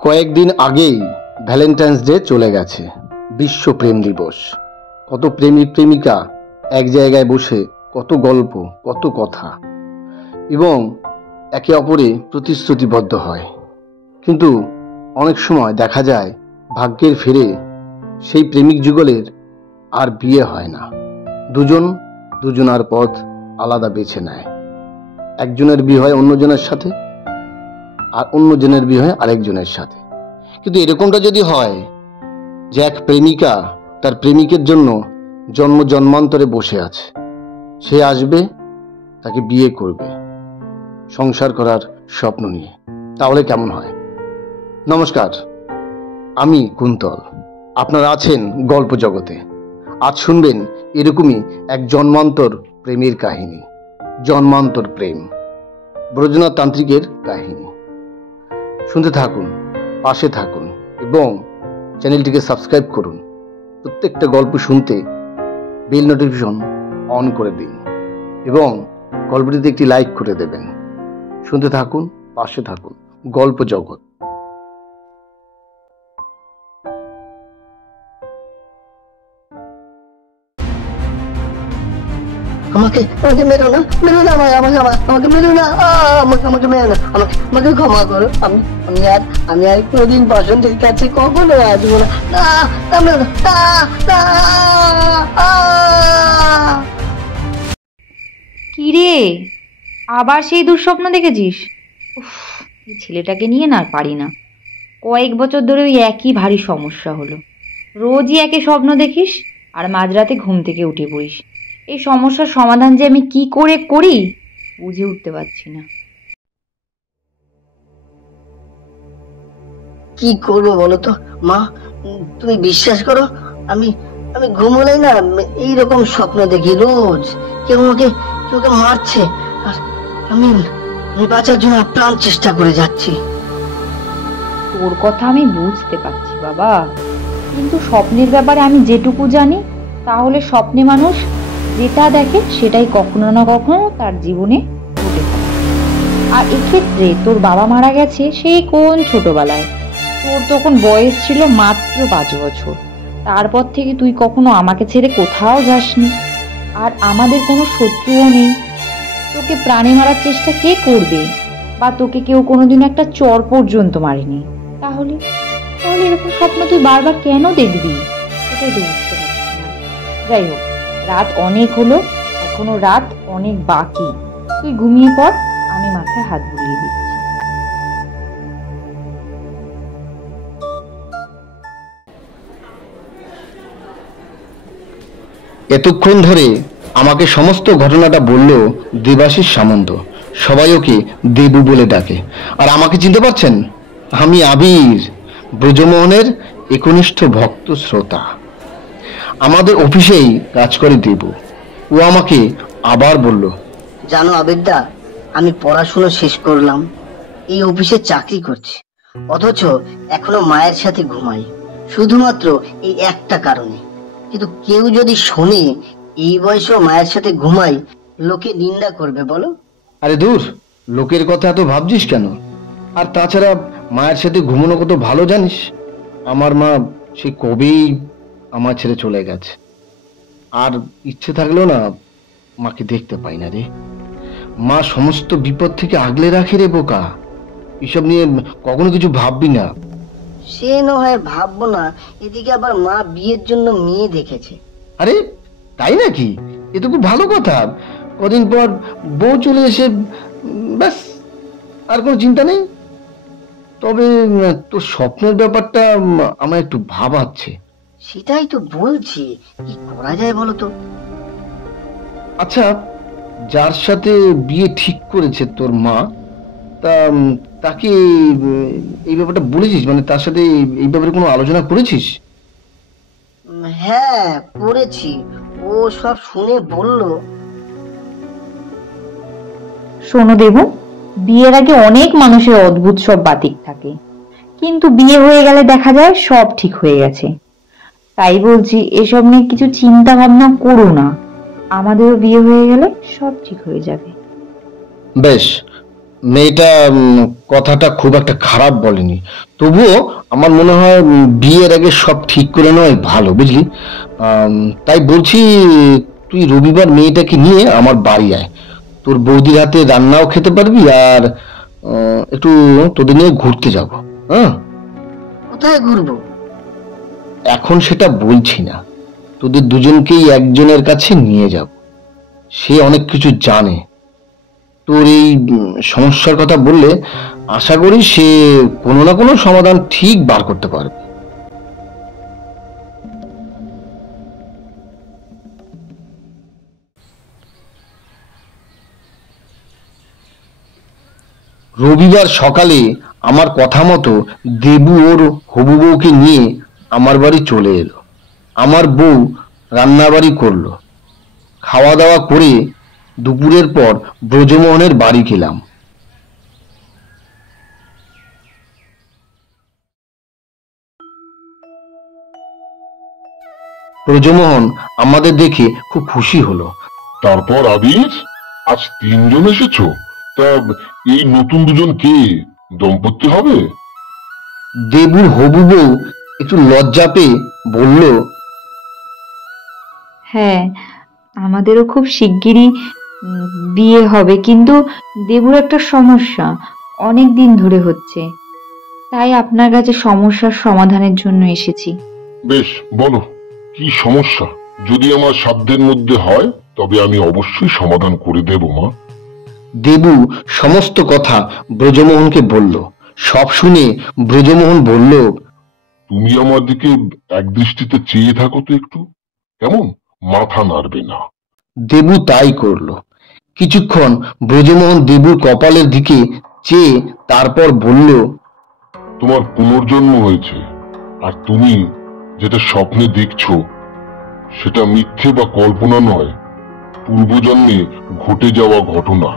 কয়েকদিন আগেই Valentine's day চলে গেছে, বিশ্ব প্রেম দিবস। কত প্রেমিক প্রেমিকা এক জায়গায় বসে কত গল্প, কত কথা এবং একে অপরে প্রতিশ্রুতিবদ্ধ হয়। কিন্তু অনেক সময় দেখা যায় ভাগ্যের ফেরে সেই প্রেমিক যুগলের আর বিয়ে হয় না। দুজনার পথ আলাদা বেছে নেয়। একজনের বিয়ে হয় অন্যজনের সাথে, আর অন্যজনের বিয়ে হয় আরেকজনের সাথে। কিন্তু এরকমটা যদি হয় যে এক প্রেমিকা তার প্রেমিকের জন্য জন্ম জন্মান্তরে বসে আছে, সে আসবে, তাকে বিয়ে করবে, সংসার করার স্বপ্ন নিয়ে, তাহলে কেমন হয়? নমস্কার, আমি কুন্তল। আপনারা আছেন গল্প জগতে। আজ শুনবেন এরকমই এক জন্মান্তর প্রেমের কাহিনী, জন্মান্তর প্রেম, ব্রজনাথ তান্ত্রিকের কাহিনী। শুনতে থাকুন, পাশে থাকুন এবং চ্যানেলটিকে সাবস্ক্রাইব করুন। প্রত্যেকটা গল্প শুনতে বেল নোটিফিকেশন অন করে দিন এবং গল্পটিতে একটি লাইক করে দেবেন। শুনতে থাকুন, পাশে থাকুন। গল্প জগৎ। আমাকে আমাকে মেরো না, মেরো না, আমাকে মেরো না, আমাকে মেরো না, আমাকে ক্ষমা করো। আমি আর কোনোদিন বসন্তের কাছে কখনো আসবো না। কিরে, আবার সেই দুঃস্বপ্ন দেখেছিস? উফ, এই ছেলেটাকে নিয়ে না পারি না। কয়েক বছর ধরে ওই একই ভারী সমস্যা হলো। রোজই একই স্বপ্ন দেখিস আর মাঝরাতে ঘুম থেকে উঠে পড়িস। এই সমস্যার সমাধান যে আমি কি করে করি বুঝে উঠতে পারছি না। কি করবো বলো তো মা? তুমি বিশ্বাস করো, আমি ঘুমোলেই না এইরকম স্বপ্ন দেখি রোজ। কেউ আমাকে মারছে আর আমি বাঁচার জন্য প্রাণ চেষ্টা করে যাচ্ছি। তোর কথা আমি বুঝতে পারছি বাবা, কিন্তু স্বপ্নের ব্যাপারে আমি যেটুকু জানি, তাহলে স্বপ্নে মানুষ যেটা দেখে সেটাই কখনো না কখনো তার জীবনে ঘটে থাকে। আর এক্ষেত্রে তোর বাবা মারা গেছে সেই কোন ছোটবেলায়, তোর তখন বয়স ছিল মাত্র 5 বছর। তারপর থেকে তুই কখনো আমাকে ছেড়ে কোথাও যাসনি, আর আমাদের কোনো শত্রুও নেই। তোকে প্রাণে মারার চেষ্টা কে করবে? বা তোকে কেউ কোনোদিন একটা চর পর্যন্ত মারেনি। তাহলে এরকম স্বপ্ন তুই বারবার কেন দেখবি? এটাই তো বুঝতে পারছি না। যাই হোক, রাত অনেক হলো, এখনো রাত অনেক বাকি। তুই ঘুমিয়ে পড়, আমি মাথায় হাত বুলিয়ে দিচ্ছি। এতক্ষণ ধরে আমাকে সমস্ত ঘটনাটা বলল দেবাশিস সামন্ত। সবাই ওকে দেবু বলে ডাকে। আর আমাকে চিনতে পারছেন? আমি আবির, ব্রজমোহনের একনিষ্ঠ ভক্ত শ্রোতা। আমাদের অফিসেই কাজ করে দেবু। ও আমাকে আবার বলল, জানো আবিরদা, আমি পড়াশোনা শেষ করলাম, এই অফিসে চাকরি করছি, অথচ এখনো মায়ের সাথে ঘুমাই, শুধুমাত্র এই একটা কারণে। কিন্তু কেউ যদি শোনে এই বয়সেও মায়ের সাথে ঘুমাই, লোকে নিন্দা করবে বলো? আরে দূর, লোকের কথা এত ভাবছিস কেন? আর তাছাড়া মায়ের সাথে ঘুমানো কত ভালো জানিস? আমার মা সে কবেই আমার ছেড়ে চলে গেছে, আর ইচ্ছে থাকলেও না মাকে দেখতে পাই না রে। মা সমস্ত বিপদ থেকে আগলে রাখে রে বোকা। এসব নিয়ে কখনো কিছু ভাববি না। সে নয় ভাববো না, এদিকে আবার মা বিয়ের জন্য মেয়ে দেখেছে। আরে তাই নাকি? এ তো খুব ভালো কথা। কদিন পর বউ চলে এসে ব্যাস, আর কোনো চিন্তা নেই। তবে তোর স্বপ্নের ব্যাপারটা আমার একটু ভাবাচ্ছে। সেটাই তো বলছি, কি করা যায় বলো তো? আচ্ছা, যার সাথে বিয়ে ঠিক করেছে তোর মা, তা তাকে এই ব্যাপারটা বলেছিস? মানে তার সাথে এই ব্যাপারে কোনো আলোচনা করেছিস? হ্যাঁ করেছি, ও সব শুনে বলল। শোনো দেবু, বিয়ের আগে অনেক মানুষের অদ্ভুত সব বাতিক থাকে, কিন্তু বিয়ে হয়ে গেলে দেখা যায় সব ঠিক হয়ে গেছে। তাই বলছি, এসব নিয়ে কিছু চিন্তা ভাবনা করো না। আমাদেরও বিয়ে হয়ে গেলে সব ঠিক হয়ে যাবে। বেশ, মেয়েটা কথাটা খুব একটা খারাপ বলেনি, তবুও আমার মনে হয় বিয়ের আগে সব ঠিক করে নেওয়াই ভালো, বুঝলি? তাই বলছি, তুই রবিবার মেয়েটাকে নিয়ে আমার বাড়ি আয়। তোর বৌদির হাতে রান্নাও খেতে পারবি, আর একটু তোদের নিয়ে ঘুরতে যাব। হ্যাঁ, কোথায় ঘুরবো? এখন সেটা বলছি না, তোদের দুজনকেই একজনের কাছে নিয়ে যাব। সে অনেক কিছু জানে। তোর এই সমস্যার কথা বললে আশা করি সে কোনো না কোনো সমাধান ঠিক বার করতে পারবে। রবিবার সকালে আমার কথা মতো দেবু ওর হবু বউকে নিয়ে আমার বাড়ি চলে এলো। আমার বউ রান্নাবাড়ি করলো। খাওয়া দাওয়া করে দুপুরের পর ব্রজমোহনের বাড়ি গেলাম। ব্রজমোহন আমাদের দেখে খুব খুশি হলো। তারপর আবির, আজ 3 জন এসেছো? তা এই নতুন দুজন কে? দম্পতি হবে? দেবুর হবু বউ একটু লজ্জা পেয়ে বলল, হ্যাঁ, আমাদেরও খুব শিগগিরই বিয়ে হবে, কিন্তু দেবুর একটা সমস্যা অনেক দিন ধরে হচ্ছে, তাই আপনার কাছে সমস্যার সমাধানের জন্য এসেছি। বেশ, বলো কি সমস্যা। যদি আমার সাধ্যের মধ্যে হয় তবে আমি অবশ্যই সমাধান করে দেব মা। দেবু সমস্ত কথা ব্রজমোহনকে বলল। সব শুনে ব্রজমোহন বলল, তুমি আমার দিকে এক দৃষ্টিতে চেয়ে থাকো তো একটু, কেমন? মাথা নাড়বে না। দেবু তাই করলো। কিছুক্ষণ ব্রজমোহন দেবুর কপালের দিকে চেয়ে তারপর বলল, তোমার পুনর্জন্ম হয়েছে, আর তুমি যেটা স্বপ্নে দেখছো সেটা মিথ্যে বা কল্পনা নয়, পূর্বজন্মে ঘটে যাওয়া ঘটনা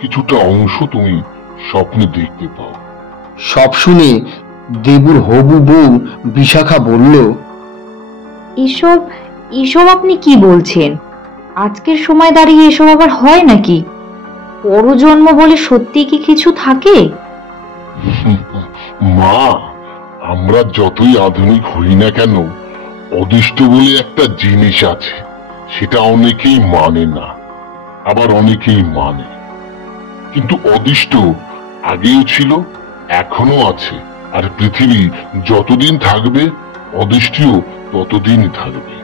কিছুটা অংশ তুমি স্বপ্নে দেখতে পাও। সব শুনে দেবুর হবু বউ বিশাখা বলল, এসব এসব আপনি কি বলছেন? আজকের সময় দাঁড়িয়ে এসব আবার হয় নাকি? পরজন্ম বলে সত্যি কি কিছু থাকে? মা, আমরা যতই আধুনিক হই না কেন, অদৃষ্ট বলে একটা জিনিস আছে, সেটা অনেকেই মানে না, আবার অনেকেই মানে। কিন্তু অদৃষ্ট আগেও ছিল, এখনো আছে, আর পৃথিবী যতদিন থাকবে অদৃষ্টিও ততদিনই থাকবে।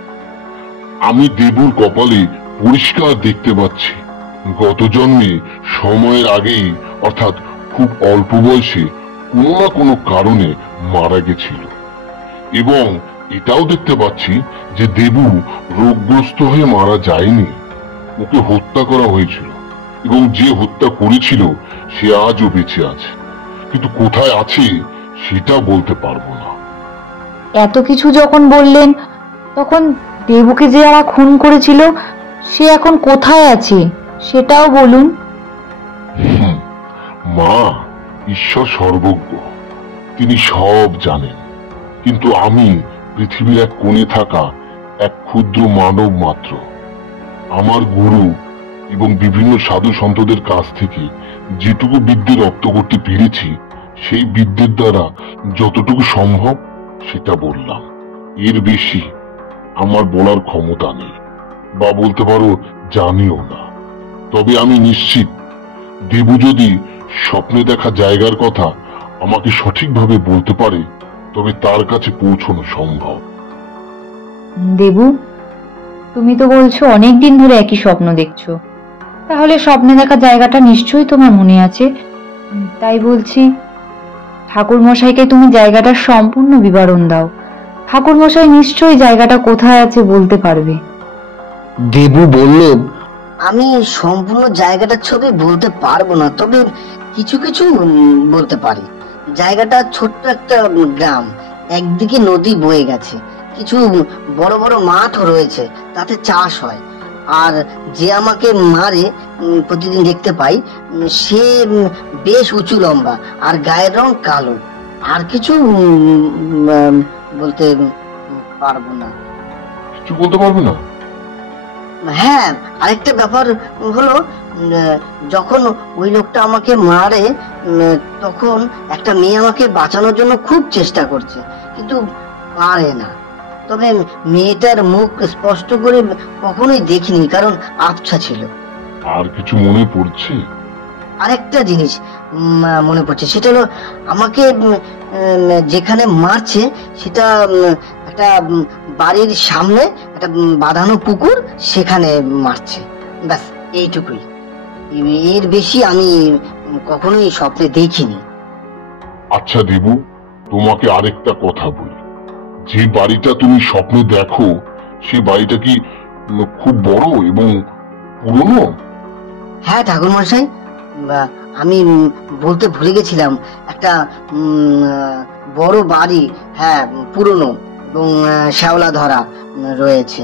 আমি দেবুর কপালে পরিষ্কার দেখতে পাচ্ছি, গত জন্মে সময়ের আগেই, অর্থাৎ খুব অল্প বয়সে কোনো না কোনো কারণে মারা গেছিল। এবং এটাও দেখতে পাচ্ছি যে দেবু রোগগ্রস্ত হয়ে মারা যায়নি, ওকে হত্যা করা হয়েছিল, এবং যে হত্যা করেছিল সে আজও বেঁচে আছে, কিন্তু কোথায় আছে সেটা বলতে পারবো না। এত কিছু যখন বললেন, তখন দেবুকে যে আমার খুন করেছিল সে এখন কোথায় আছে সেটাও বলুন। মা, ঈশ্বর সর্বজ্ঞ, তিনি সব জানেন, কিন্তু আমি পৃথিবীর এক কোণে থাকা এক ক্ষুদ্র মানব মাত্র। আমার গুরু এবং বিভিন্ন সাধু সন্তদের কাছ থেকে যেটুকু বিদ্যে রপ্ত করতে পেরেছি, সেই বিদ্যের দ্বারা যতটুকু সম্ভব সেটা বললাম। এর বেশি আমার বলার ক্ষমতা নেই, বা বলতে পারো জানিও না। তবে আমি নিশ্চিত, দেবু যদি স্বপ্নে দেখা জায়গার কথা আমাকে সঠিকভাবে বলতে পারে, তবে তার কাছে পৌঁছানো সম্ভব। দেবু, তুমি তো বলছো অনেক দিন ধরে একই স্বপ্ন দেখছো, তাহলে স্বপ্নে দেখা জায়গাটা নিশ্চয়ই তোমার মনে আছে। তাই বলছি, ঠাকুর মশাইকে তুমি জায়গাটার সম্পূর্ণ বিবরণ দাও। ঠাকুর মশাই নিশ্চয়ই জায়গাটা কোথায় আছে বলতে পারবে। দেবু বলল, আমি সম্পূর্ণ জায়গাটার ছবি বলতে পারবো না, তবে কিছু কিছু বলতে পারি। জায়গাটা ছোট্ট একটা গ্রাম, একদিকে নদী বয়ে গেছে, কিছু বড় বড় মাঠও রয়েছে, তাতে চাষ হয়। আর যে আমাকে মারে প্রতিদিন দেখতে পাই, সে বেশ উঁচু লম্বা, আর গায়ের রং কালো। আর কিছু বলতে পারবো না। কিছু বলতে পারবে না? হ্যাঁ, আরেকটা ব্যাপার হলো, যখন ওই লোকটা আমাকে মারে, তখন একটা মেয়ে আমাকে বাঁচানোর জন্য খুব চেষ্টা করছে, কিন্তু পারে না। তবে মেয়েটার মুখ স্পষ্ট করে কখনোই দেখিনি, কারণ আবছা ছিল। আর কিছু মনে পড়ছে? আরেকটা জিনিস মনে পড়ছে, সেটা হলো আমাকে যেখানে মারছে সেটা একটা বাড়ির সামনে একটা বাঁধানো পুকুর, সেখানে মারছে। ব্যাস এইটুকুই, এর বেশি আমি কখনোই স্বপ্নে দেখিনি। আচ্ছা দেবু, তোমাকে আরেকটা কথা বলি। যে বাড়িটা তুমি স্বপ্নে দেখো, সে বাড়িটা কি খুব বড় এবং পুরনো? হ্যাঁ ঠাকুর মশাই, আমি বলতে ভুলে গেছিলাম, একটা বড় বাড়ি, হ্যাঁ পুরনো এবং শ্যাওলা ধরা রয়েছে।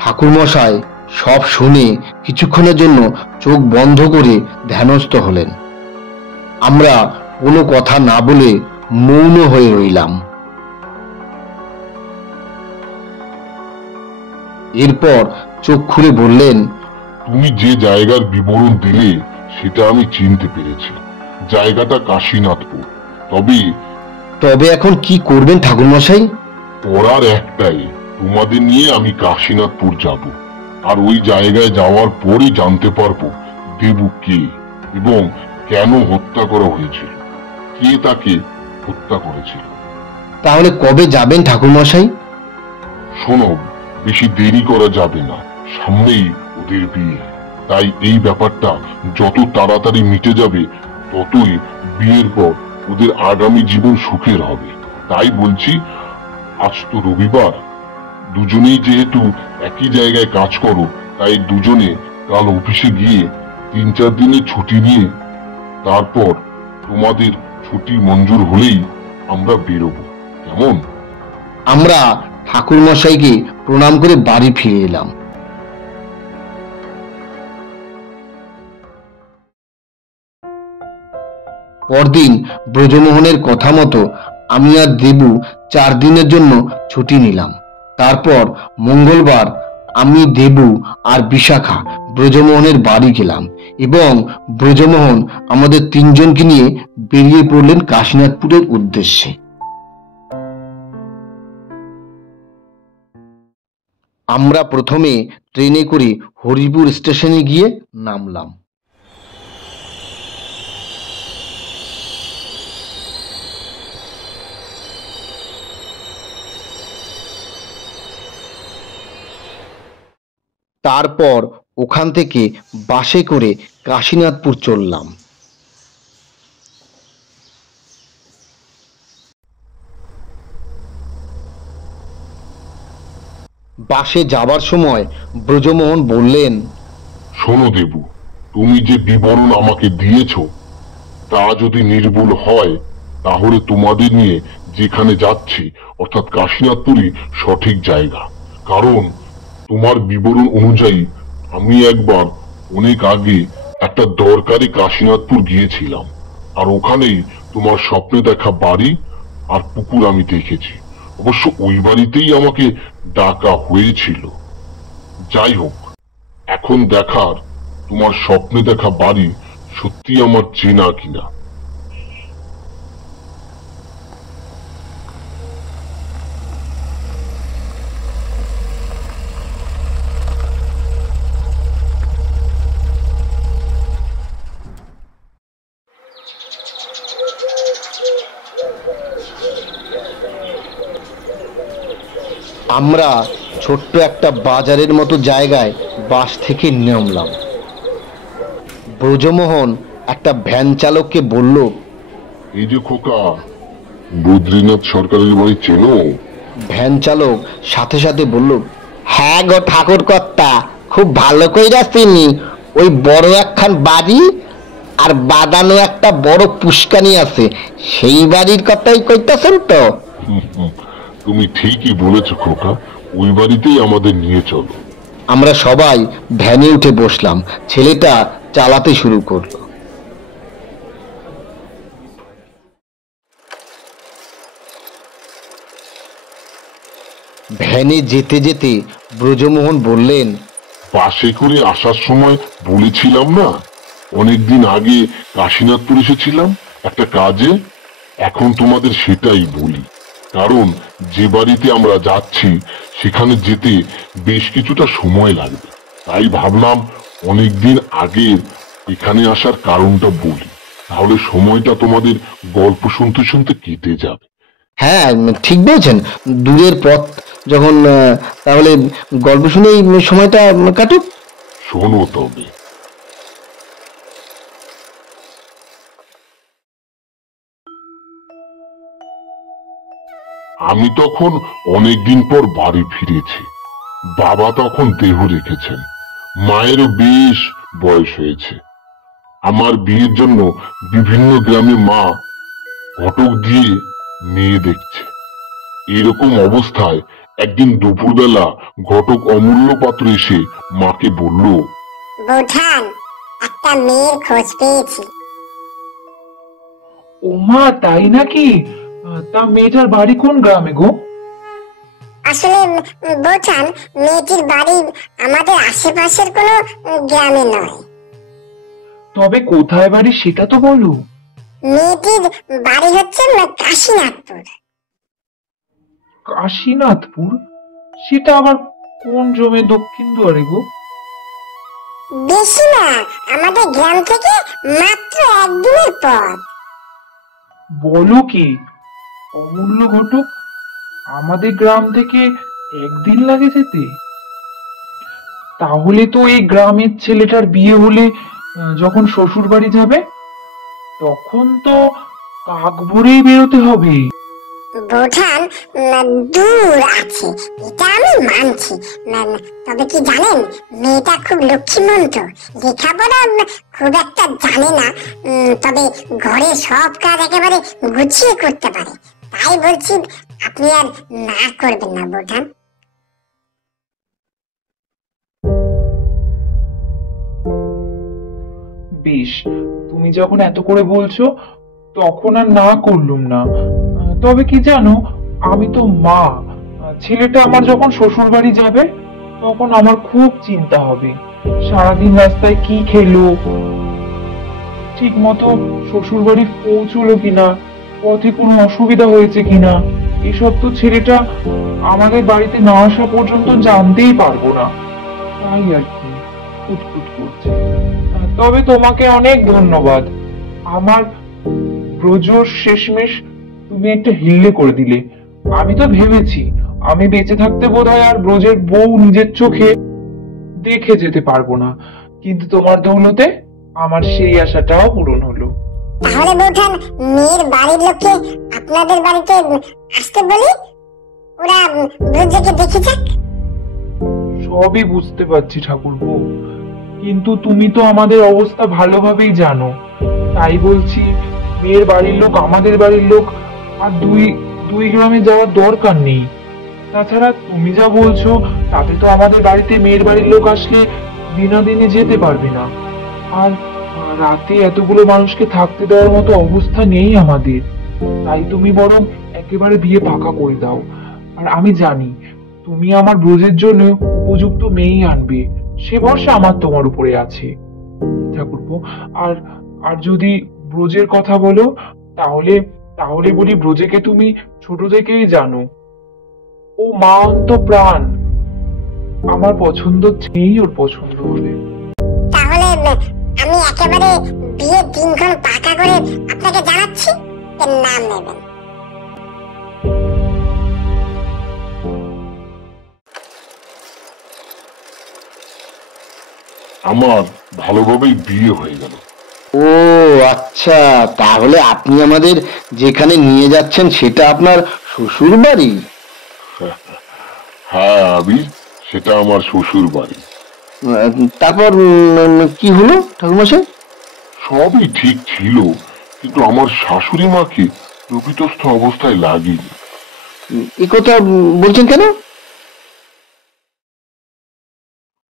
ঠাকুরমশাই সব শুনে কিছুক্ষণের জন্য চোখ বন্ধ করে ধ্যানস্থ হলেন। আমরা কোনো কথা না বলে মৌন হয়ে রইলাম। এরপর চোখ খুলে বললেন, তুমি যে জায়গার বিবরণ দিলে সেটা আমি চিনতে পেরেছি। জায়গাটা কাশীনাথপুর। তবে এখন কি করবেন ঠাকুরমশাই? করার একটাই, তোমাদের নিয়ে আমি কাশীনাথপুর যাব, আর ওই জায়গায় যাওয়ার পরই জানতে পারবো দেবু কে এবং কেন হত্যা করা হয়েছিল, কে তাকে হত্যা করেছিল। তাহলে কবে যাবেন ঠাকুরমশাই? শোনো, বেশি দেরি করা যাবে না, সামনেই ওদের বিয়ে। তাই এই ব্যাপারটা যত তাড়াতাড়ি মিটে যাবে, ততই বিয়ের পর ওদের আগামী জীবন সুখের হবে। তাই বলছি, আজ তো রবিবার, দুজনেই যেহেতু একই জায়গায় কাজ করো, তাই দুজনে কাল অফিসে গিয়ে 3-4 দিনের ছুটি নিয়ে, তারপর তোমাদের ছুটি মঞ্জুর হলেই আমরা বেরোবো, কেমন? আমরা ঠাকুরমশাইকে প্রণাম করে বাড়ি ফিরে এলাম। পরদিন ব্রজমোহনের কথা মতো আমি আর দেবু 4 দিনের জন্য ছুটি নিলাম। তারপর মঙ্গলবার আমি, দেবু আর বিশাখা ব্রজমোহনের বাড়ি গেলাম এবং ব্রজমোহন আমাদের 3 জনকে নিয়ে বেরিয়ে পড়লেন কাশীনাথপুরের উদ্দেশ্যে। আমরা প্রথমে ট্রেনে করে হরিপুর স্টেশনে গিয়ে নামলাম। তারপর ওখান থেকে বাসে করে কাশীনাথপুর চললাম। বাসে যাবার সময় ব্রজমোহন বললেন, শোনো দেবু, তুমি যে বিবরণ আমাকে দিয়েছ তা যদি নির্ভুল হয়, তাহলে তোমাদের নিয়ে যেখানে যাচ্ছি, অর্থাৎ কাশীনাথপুরই সঠিক জায়গা। কারণ তোমার বিবরণ অনুযায়ী আমি একবার অনেক আগে একটা দরকারি কাশীনাথপুর গিয়েছিলাম, আর ওখানেই তোমার স্বপ্নে দেখা বাড়ি আর পুকুর আমি দেখেছি। অবশ্য ওই বাড়িতেই আমাকে ডাকা হয়েছিল। যাই হোক, এখন দেখার তোমার স্বপ্নে দেখা বাড়ি সত্যি আমার চেনা কিনা। আমরা ছোট্ট একটা বাজারের মতো জায়গায় বাস থেকে নামলাম। ব্রজমোহন একটা ভ্যান চালককে বলল, এই যে খোকা, বদ্রীনাথ সরকারের বাড়ি চেনো? ভ্যান চালক সাথে সাথে বলল, হ্যাঁ গো ঠাকুর কর্তা, খুব ভালো কইরা চিনি। ওই বড় একখান বাড়ি আর বাদানো একটা বড় পুষ্কানি আছে, সেই বাড়ির কথাই কইতাছেন তো? তুমি ঠিকই বলেছ খোকা, ওই বাড়িতেই আমাদের নিয়ে চলো। আমরা সবাই ভ্যানে উঠে বসলাম। ছেলেটা চালাতে শুরু করলো। ভ্যানে যেতে যেতে ব্রজমোহন বললেন, বাসে করে আসার সময় বলেছিলাম না, অনেকদিন আগে কাশীনাথপুর এসেছিলাম একটা কাজে। এখন তোমাদের সেটাই বলি, কারণ যে বাড়িতে আমরা যাচ্ছি সেখানে যেতে বেশ কিছুটা সময় লাগবে। তাই ভাবলাম অনেকদিন আগে এখানে আসার কারণটা বলি, তাহলে সময়টা তোমাদের গল্প শুনতে শুনতে কেটে যাবে। হ্যাঁ, ঠিক বলছেন। দূরের পথ যখন, তাহলে গল্প শুনেই সময়টা কাটুক। শোনো তবে। আমি তখন অনেকদিন পর বাড়ি ফিরেছি। বাবা তখন দেহ রেখেছেন, মায়েরও বেশ বয়স হয়েছে। আমার বিয়ের জন্য বিভিন্ন গ্রামে মা ঘটক দিয়ে মেয়ে দেখছে। এরকম অবস্থায় একদিন দুপুরবেলা ঘটক অমূল্য পাত্র এসে মাকে বলল, বৌঠান, একটা মেয়ের খোঁজ পেয়েছি। ওমা, তাই নাকি? তা মেয়েটার বাড়ি কোন গ্রামে গো? আসলে বৌঠান, মেয়েটির বাড়ি আমাদের আশেপাশের কোনো গ্রামে নয়। তবে কোথায় বাড়ি সেটা তো বলো। মেয়েটির বাড়ি হচ্ছে কাশীনাথপুর। কাশীনাথপুর? সেটা আবার কোন জমে দক্ষিণ দুয়ারে গো? বেশি না, আমাদের গ্রাম থেকে মাত্র একদিনের পথ। বলো কি? অমূল্য ঘটক আমাদের গ্রাম থেকে একদিন লাগে যেতে? তাহলে তো এই গ্রামের ছেলেটার বিয়ে হলে যখন শ্বশুর বাড়ি যাবে তখন তো কাক ভোরেই বেরোতে হবে। বৌঠান, দূর আছে, এটা আমি মানছি। তবে কি জানেন, মেয়েটা খুব লক্ষ্মীমন্ত, লেখাপড়া খুব একটা জানে না, তবে ঘরে সব কাজ একেবারে গুছিয়ে করতে পারে। তাই বলছি, আপনি আর না করবেন না বৌঠান। বেশ, তুমি যখন এত করে বলছো তখন আর না করলুম না। তবে কি জানো, আমি তো মা। ছেলেটা আমার যখন শ্বশুর বাড়ি যাবে তখন আমার খুব চিন্তা হবে। সারাদিন রাস্তায় কি খেলো, ঠিক মতো শ্বশুর বাড়ি পৌঁছলো কিনা, পথে কোনো অসুবিধা হয়েছে কিনা, এসব তো ছেলেটা আমাদের বাড়িতে না আসা পর্যন্ত জানতেই পারবো না। তাই আর কি কুতকুত করছে। তবে তোমাকে অনেক ধন্যবাদ। আমার ব্রজর শেষমেশ তুমি একটা হিল্লে করে দিলে। আমি তো ভেবেছি আমি বেঁচে থাকতে বোধহয় আর ব্রজের বউ নিজের চোখে দেখে যেতে পারবো না, কিন্তু তোমার দৌলতে আমার সেই আশাটাও পূরণ হলো। তাহলে বৌঠান, মেয়ের বাড়ির লোককে আপনাদের বাড়িতে আসতে বলি, ওরা ব্রজকে দেখে যাক। সবই বুঝতে পারছি ঠাকুরপো, কিন্তু তুমি তো আমাদের অবস্থা ভালোভাবেই জানো। তাই বলছি, মেয়ের বাড়ির লোক আমাদের বাড়ির লোক আর দুই গ্রামে যাওয়ার দরকার নেই। তাছাড়া তুমি যা বলছো তাতে তো আমাদের বাড়িতে মেয়ের বাড়ির লোক আসলে বিনা দিনে যেতে পারবে না। আর রাতে এতগুলো মানুষকে থাকতে দেওয়ার মতো অবস্থা নেই আমাদের। তাই তুমি বরং একেবারে বিয়ে পাকা করে দাও। আর আমি জানি তুমি আমার ব্রজের জন্য উপযুক্ত মেয়েই আনবে, সে ভরসা আমার তোমার উপরে আছে ঠাকুরপো। আর আর যদি ব্রজের কথা বলো, তাহলে তাহলে বলি, ব্রজেকে তুমি ছোট থেকেই জানো। ও মা অন্ত প্রাণ, আমার পছন্দ নেই, ওর পছন্দ হবে। তাহলে আমি একেবারে বিয়ের দিনক্ষণ পাকা করে আপনাকে জানাচ্ছি, এর নাম নেবেন। আমার ভালোভাবেই বিয়ে হয়ে গেল। ও আচ্ছা, তাহলে আপনি আমাদের যেখানে নিয়ে যাচ্ছেন সেটা আপনার শ্বশুর বাড়ি? হ্যাঁ আবির, সেটা আমার শ্বশুর বাড়ি। তারপর কি হলো ঠাকুরমশাই? সবই ঠিক ছিল, কিন্তু আমার শাশুড়ি মাকে প্রকৃতস্থ অবস্থায় লাগেনি। এ কথা বলছেন কেন?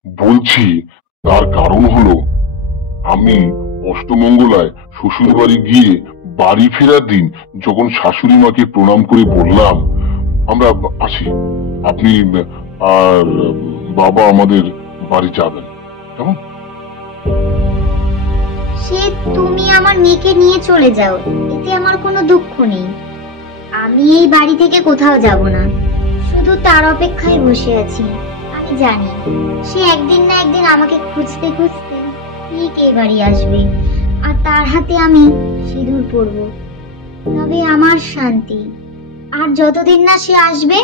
বলছি, তার কারণ হলো, আমি অষ্টমঙ্গলায় শ্বশুর বাড়ি গিয়ে বাড়ি ফেরার দিন যখন শাশুড়ি মাকে প্রণাম করে বললাম, আমরা আসি, আপনি আর বাবা আমাদের বাড়ি যাবেন, কেমন? সে তুমি আমার মেয়েকে নিয়ে চলে যাও, এতে আমার কোনো দুঃখ নেই। আমি এই বাড়ি থেকে কোথাও যাব না, শুধু তার অপেক্ষায় বসে আছি। আমি জানি সে একদিন না একদিন আমাকে খুঁজতে খুঁজতে ঠিক এই বাড়ি আসবে, আর তার হাতে আমি সিঁদুর পরবো। তবে আমার শান্তি। আর যতদিন না সে আসবে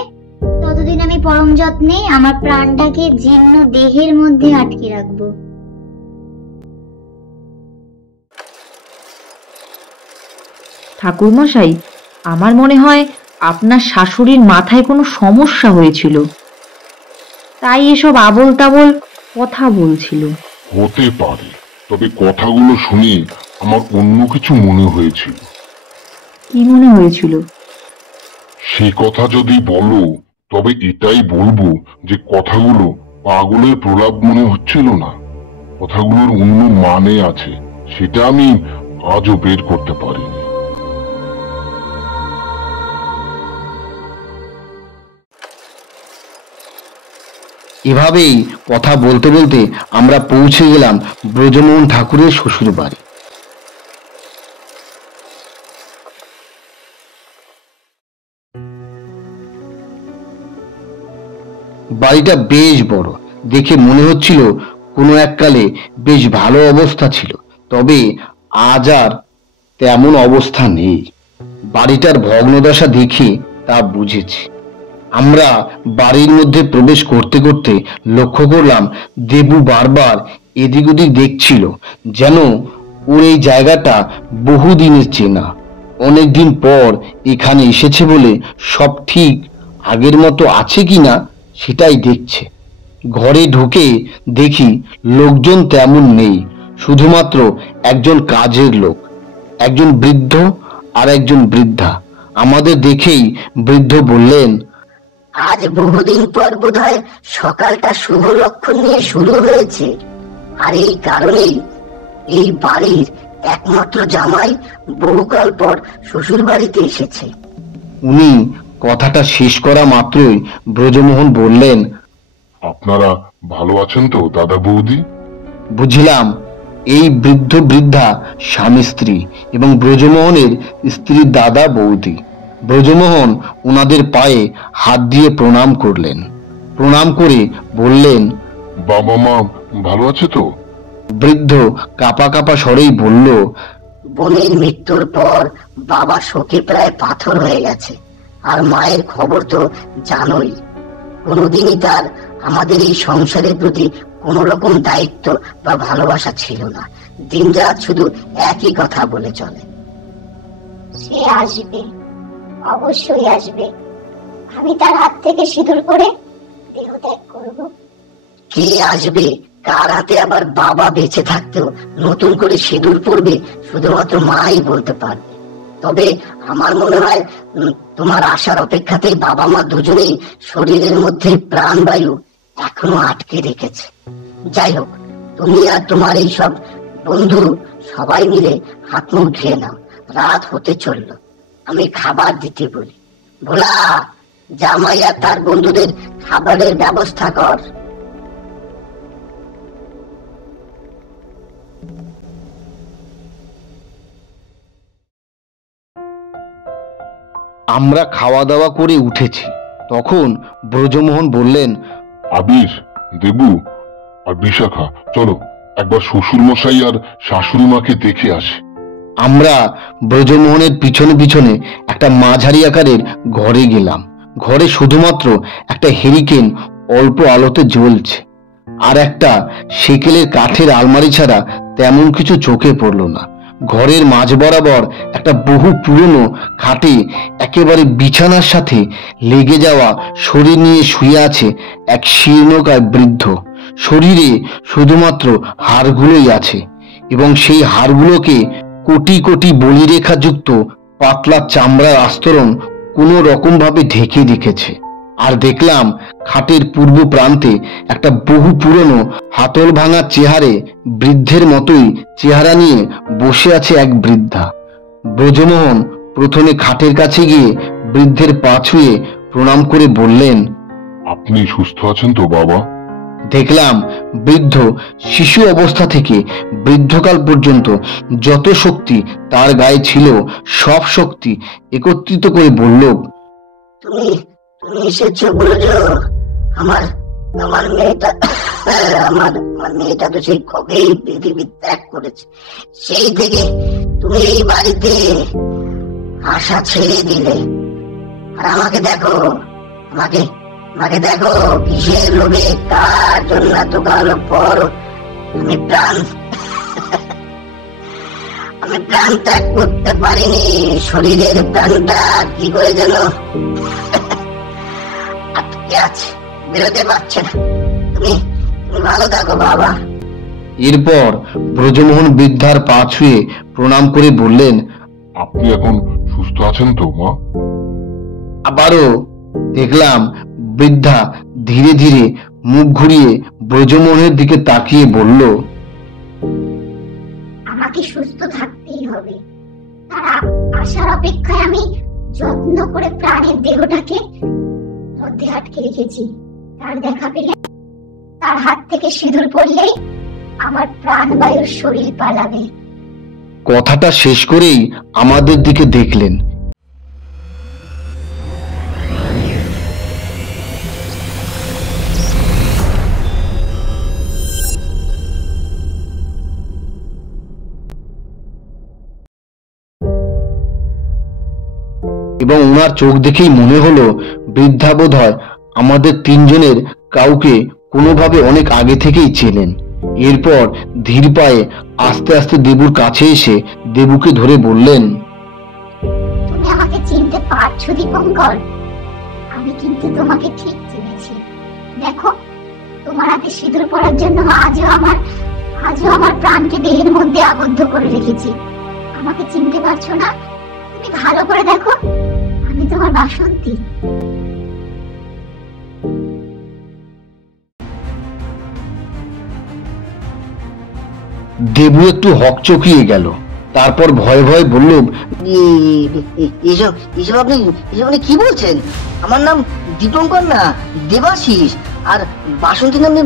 ততদিন আমি পরম যত্নে আমার প্রাণটাকে জীর্ণ দেহের মধ্যে আটকে রাখবো। ঠাকুরমশাই, আমার মনে হয় আপনার শাশুড়ির মাথায় কোনো সমস্যা হয়েছিল, তাই এসব আবোল তাবোল কথা বলছিল। হতে পারে, তবে কথাগুলো শুনে আমার অন্য কিছু মনে হয়েছিল। কি মনে হয়েছিল? সে কথা যদি বলো তবে এটাই বলবো যে কথাগুলো পাগলের প্রলাপ মনে হচ্ছিল না, কথাগুলোর অন্য মানে আছে, সেটা আমি আজও বের করতে পারিনি। এভাবেই কথা বলতে বলতে আমরা পৌঁছে গেলাম ব্রজমোহন ঠাকুরের শ্বশুর বাড়ি। বাড়িটা বেশ বড়, দেখে মনে হচ্ছিল কোনো এককালে বেশ ভালো অবস্থা ছিল, তবে আজ আর তেমন অবস্থা নেই। বাড়িটার ভগ্নদশা দেখে তা বুঝেছি। আমরা বাড়ির মধ্যে প্রবেশ করতে করতে লক্ষ্য করলাম দেবু বারবার এদিক ওদিক দেখছিল, যেন ওর এই জায়গাটা বহুদিনের চেনা। অনেকদিন পর এখানে এসেছে বলে সব ঠিক আগের মতো আছে কিনা সেটাই দেখছে। ঘরে ঢুকে দেখি লোকজন তেমন নেই, শুধুমাত্র একজন কাজের লোক, একজন বৃদ্ধ আর একজন বৃদ্ধা। আমাদের দেখেই বৃদ্ধ বললেন, আজ বহুদিন পর বোধহয় সকালটা শুভ লক্ষণ নিয়ে শুরু হয়েছে, আর এই কারণেই এই বাড়ির একমাত্র জামাই বহুকাল পর শ্বশুর বাড়িতে এসেছে। উনি কথাটা শেষ করা মাত্রই ব্রজমোহন বললেন, আপনারা ভালো আছেন তো দাদা বৌদি? বুঝলাম এই বৃদ্ধ বৃদ্ধা স্বামী স্ত্রী এবং ব্রজমোহনের স্ত্রীর দাদা বৌদি। ব্রজমোহন ওনাদের পায়ে হাত দিয়ে প্রণাম করলেন। প্রণাম করে বললেন, বাবা মা ভালো আছে তো? বৃদ্ধ কাঁপা কাঁপা স্বরেই বলল, বোনের মৃত্যুর পর বাবা শোকে প্রায় পাথর হয়ে গেছে, আর মায়ের খবর তো জানোই। কোনোদিনই তার আমাদের এই সংসারের প্রতি কোন রকম দায়িত্ব বা ভালোবাসা ছিল না। দিনরাত শুধু একই কথা বলে চলে, সে আসবে, অবশ্যই আসবে। আমি তার হাত থেকে সিঁদুর করে দেহত্যাগ করব। কে আসবে, কার হাতে আবার বাবা বেঁচে থাকতেও নতুন করে সিঁদুর পড়বে, শুধুমাত্র মাই বলতে পারবে। তবে আমার মনে হয় তোমার আসার অপেক্ষাতেই বাবা মা দুজনেই শরীরের মধ্যে প্রাণবায়ু এখনো আটকে রেখেছে। যাই হোক, তুমি আর তোমার এই সব বন্ধু সবাই মিলে হাত মুখ ধুয়ে নাও, রাত হতে চলল। আমি খাবার দিতে বলি। ভোলা, জামাই আর তার বন্ধুদের খাবারের ব্যবস্থা কর। আমরা খাওয়া দাওয়া করে উঠেছি, তখন ব্রজমোহন বললেন, আবির, দেবু আর বিশাখা, চলো একবার শ্বশুর মশাই আর শাশুড়ি মাকে দেখে আসে। আমরা ব্রজমোহনের পিছনে পিছনে একটা মাঝারি আকারের ঘরে গেলাম। ঘরে শুধুমাত্র একটা হেরিকেন অল্প আলোতে জ্বলছে, আর একটা সেকেলের কাঠের আলমারি ছাড়া তেমন কিছু চোখে পড়ল না। ঘরের মাঝ বরাবর একটা বহু পুরনো খাটে একেবারে বিছানার সাথে লেগে যাওয়া শরীর নিয়ে শুয়ে আছে এক শীর্ণকায় বৃদ্ধ। শরীরে শুধুমাত্র হাড়গুলোই আছে, এবং সেই হাড়গুলোকে কোটি কোটি বলিরেখাযুক্ত পাতলা চামড়ার আস্তরণ কোনো রকম ভাবে ঢেকে রেখেছে। আর দেখলাম খাটের পূর্ব প্রান্তে একটা বহু পুরনো হাতল ভাঙা চেহারে বৃদ্ধের মতোই চেহারা নিয়ে বসে আছে এক বৃদ্ধা। ব্রজমোহন প্রথমে খাটের কাছে গিয়ে বৃদ্ধের পা ছুঁয়ে প্রণাম করে বললেন, আপনি সুস্থ আছেন তো বাবা? দেখলাম বৃদ্ধ শিশু অবস্থা থেকে বৃদ্ধকাল পর্যন্ত যত শক্তি তার গায়ে ছিল সব শক্তি একত্রিত করে বলল, তুমি তুমি এসেছো বলেছো। আমার আমার মেয়েটা আমার আমার মেয়েটা তো সেই কবেই পৃথিবী ত্যাগ করেছে। সেই থেকে তুমি এই বাড়িতে আশা ছেড়ে দিলে। আর আমাকে দেখো, আমাকে আমাকে দেখো, কিসের লোভে কার জন্য এত কালো পর আমি প্রাণ ত্যাগ করতে পারিনি। শরীরের প্রাণটা কি করে যেন আটকে আছে, বেরোতে পারছে না। তুমি তুমি ভালো থাকো বাবা। এরপর ব্রজমোহন বৃদ্ধার পা ছুঁয়ে প্রণাম করে বললেন, আপনি এখন সুস্থ আছেন তো মা? আবারও দেখলাম বৃদ্ধা ধীরে ধীরে মুখ ঘুরিয়ে ব্রজমোহনের দিকে তাকিয়ে বলল, আমাকে সুস্থ থাকতেই হবে। তার আসার অপেক্ষায় আমি যত্ন করে প্রাণের দেহটাকে মধ্যে আটকে রেখেছি। তার দেখা পেলে, তার হাত থেকে সিঁদুর পড়লেই আমার প্রাণবায়ুর শরীর পালাবে। কথাটা শেষ করেই আমাদের দিকে দেখলেন। এবং ওনার চোখ দেখেই মনে হলো বৃদ্ধা বোধহয় আমাদের তিনজনের কাউকে কোনোভাবে অনেক আগে থেকেই চেনেন। এরপর ধীর পায়ে আস্তে আস্তে দেবুর কাছে এসে দেবুকে ধরে বললেন, তুমি আমাকে চিনতে পারছো দীপঙ্কর? আমি কিন্তু তোমাকে ঠিক চিনেছি। দেখো, তোমার হাতে সিঁদুর পরার জন্য আজও আমার প্রাণকে দেহের মধ্যে আবদ্ধ করে রেখেছি। আমাকে চিনতে পারছো না? তুমি ভালো করে দেখো, আমি তোমার বাসন্তী। দেবু একটু হকচকিয়ে গেল, তারপর ভয়ে ভয়ে বলল, এসব এসব আপনি কি বলছেন? আমার নাম দীপঙ্কর না, দেবাশিস। আর বাসন্তী নামে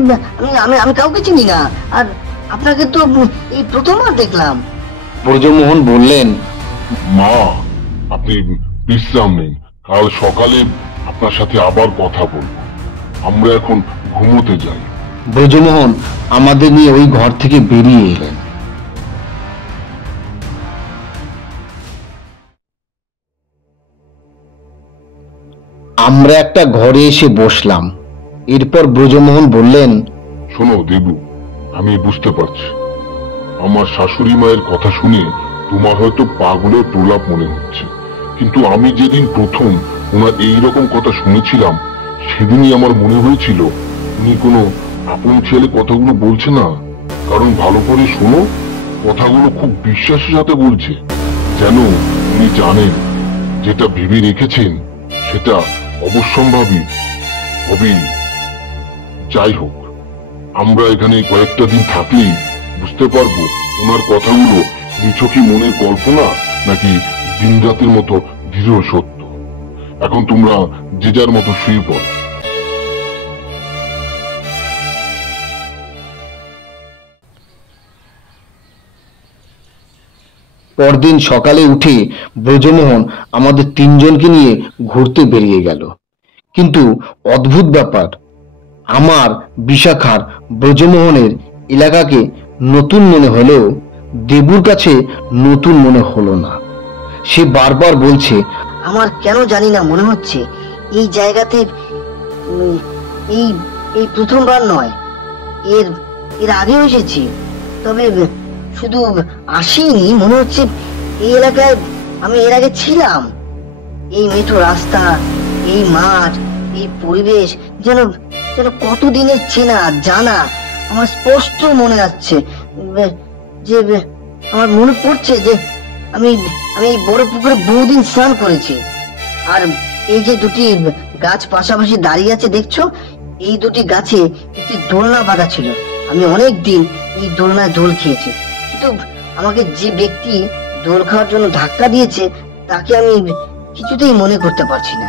আমি আমি কাউকে চিনি না। আর আপনাকে তো এই প্রথমবার দেখলাম। ব্রজমোহন বললেন, মা, আপনি বিশ্রাম নিন, কাল সকালে আপনার সাথে আবার কথা বলবো। আমরা এখন ঘুমোতে যাই। ব্রজমোহন আমাদের নিয়ে ওই ঘর থেকে বেরিয়ে এলেন। আমরা একটা ঘরে এসে বসলাম। এরপর ব্রজমোহন বললেন, শোনো দেবু, আমি বুঝতে পারছি আমার শাশুড়ি মায়ের কথা শুনে তোমার হয়তো পাগলের প্রলাপ মনে হচ্ছে, কিন্তু আমি যেদিন প্রথম ওনার এইরকম কথা শুনেছিলাম সেদিনই আমার মনে হয়েছিল উনি কোনো আপন ছেলে কথাগুলো বলছে না। কারণ ভালো করে শোনো, কথাগুলো খুব বিশ্বাসের সাথে বলছে, যেন উনি জানেন যেটা ভেবে রেখেছেন সেটা অবশ্যম্ভাবী হবে। যাই হোক, আমরা এখানে কয়েকটা দিন থাকলেই বুঝতে পারবো ওনার কথাগুলো নিছকই মনের কল্পনা নাকি দিন রাতের মতো দৃঢ় সত্য। এখন তোমরা যে যার মতো শুয়ে পড়ো। পরদিন সকালে উঠে ব্রজমোহন আমাদের তিনজনকে নিয়ে ঘুরতে বেরিয়ে গেল। কিন্তু অদ্ভুত ব্যাপার, আমার, বিশাখার, ব্রজমোহনের এলাকাকে নতুন মনে হলেও দেবুর কাছে নতুন মনে হলো না। সে বারবার বলছে, আমার কেন জানি না মনে হচ্ছে এই জায়গাতে এই এই প্রথমবার নয়, এর আগেও এসেছি। তবে শুধু আসিনি, মনে হচ্ছে এই এলাকায় আমি এর আগে ছিলাম। এই মেঠো রাস্তা, এই মাঠ, এই পরিবেশ যেন যেন কতদিনের চেনা জানা আমার স্পষ্ট মনে আছে। যে আমার মনে পড়ছে যে আমি এই বড় পুকুরে বহুদিন স্নান করেছি। আর এই যে দুটি গাছ পাশাপাশি দাঁড়িয়ে আছে দেখছো, এই দুটি গাছে একটি দোলনা বাঁধা ছিল। আমি অনেক দিন এই দোলনায় দোল খেয়েছি, কিন্তু আমাকে যে ব্যক্তি দোল খাওয়ার জন্য ধাক্কা দিয়েছে তাকে আমি কিছুতেই মনে করতে পারছি না।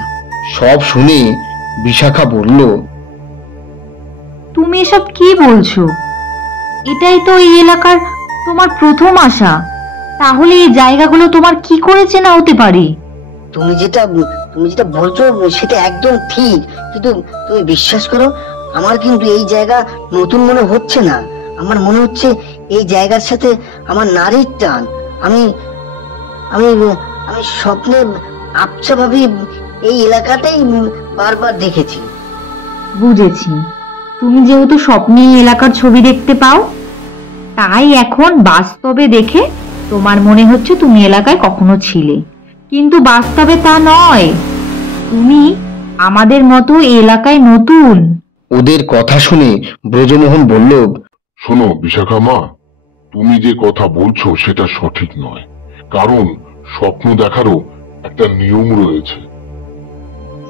সব শুনে বিশাখা বলল, তুমি এসব কি বলছো? এটাই তো এই এলাকার তোমার প্রথম আসা, তাহলে এই জায়গাগুলো তোমার কি করে চেনা হতে পারে? তুমি যেটা বলছো সেটা একদম ঠিক, কিন্তু তুমি বিশ্বাস করো, আমার কিন্তু এই জায়গা নতুন মনে হচ্ছে না। আমার মনে হচ্ছে এই জায়গার সাথে আমার নারীর টান। আমি আমি আমি স্বপ্নে আবছা ভাবে এই এলাকাটাই বারবার দেখেছি। বুঝেছি, তুমি যেহেতু স্বপ্নে এই এলাকার ছবি দেখতে পাও, তাই এখন বাস্তবে দেখে তোমার মনে হচ্ছে তুমি এলাকায় কখনো ছিলে, কিন্তু বাস্তবে তা নয়। তুমি আমাদের মতো এই এলাকায় নতুন। ওদের কথা শুনে ব্রজমোহন বলল, শোনো বিশাখা মা, তুমি যে কথা বলছো সেটা সঠিক নয়, কারণ স্বপ্ন দেখারও একটা নিয়ম রয়েছে।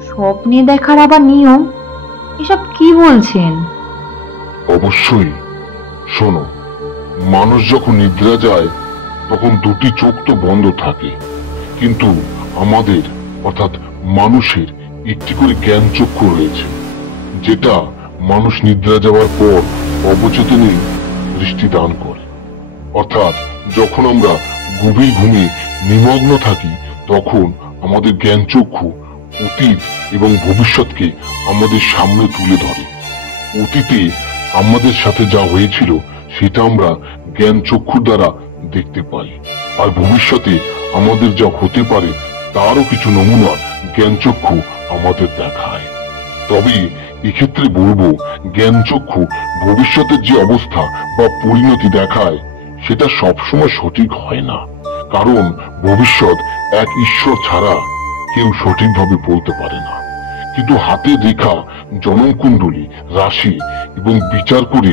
স্বপ্নে দেখার আবার নিয়ম? এসব কি বলছেন? অবশ্যই। শোনো, মানুষ যখন নিদ্রা যায় তখন দুটি চোখ তো বন্ধ থাকে, কিন্তু আমাদের অর্থাৎ মানুষের একটি করে জ্ঞান চক্ষু রয়েছে, যেটা মানুষ নিদ্রা যাওয়ার পর অবচেতনে দৃষ্টি দান করে। অর্থাৎ যখন আমরা গভীর ঘুমে নিমগ্ন থাকি তখন আমাদের জ্ঞান চক্ষু অতীত এবং ভবিষ্যৎকে আমাদের সামনে তুলে ধরে। অতীতে আমাদের সাথে যা হয়েছিল সেটা আমরা জ্ঞান চক্ষুর দ্বারা দেখতে পাই, আর ভবিষ্যতে আমাদের যা হতে পারে তারও কিছু নমুনা জ্ঞান চক্ষু আমাদের দেখায়। তবে এক্ষেত্রে বলবো, জ্ঞান চক্ষু ভবিষ্যতের যে অবস্থা বা পরিণতি দেখায় সেটা সবসময় সঠিক হয় না, কারণ ভবিষ্যৎ এক ঈশ্বর ছাড়া কেউ সঠিকভাবে বলতে পারে না। কিন্তু হাতে রেখা, জনমকুণ্ডলী, রাশি এবং বিচার করে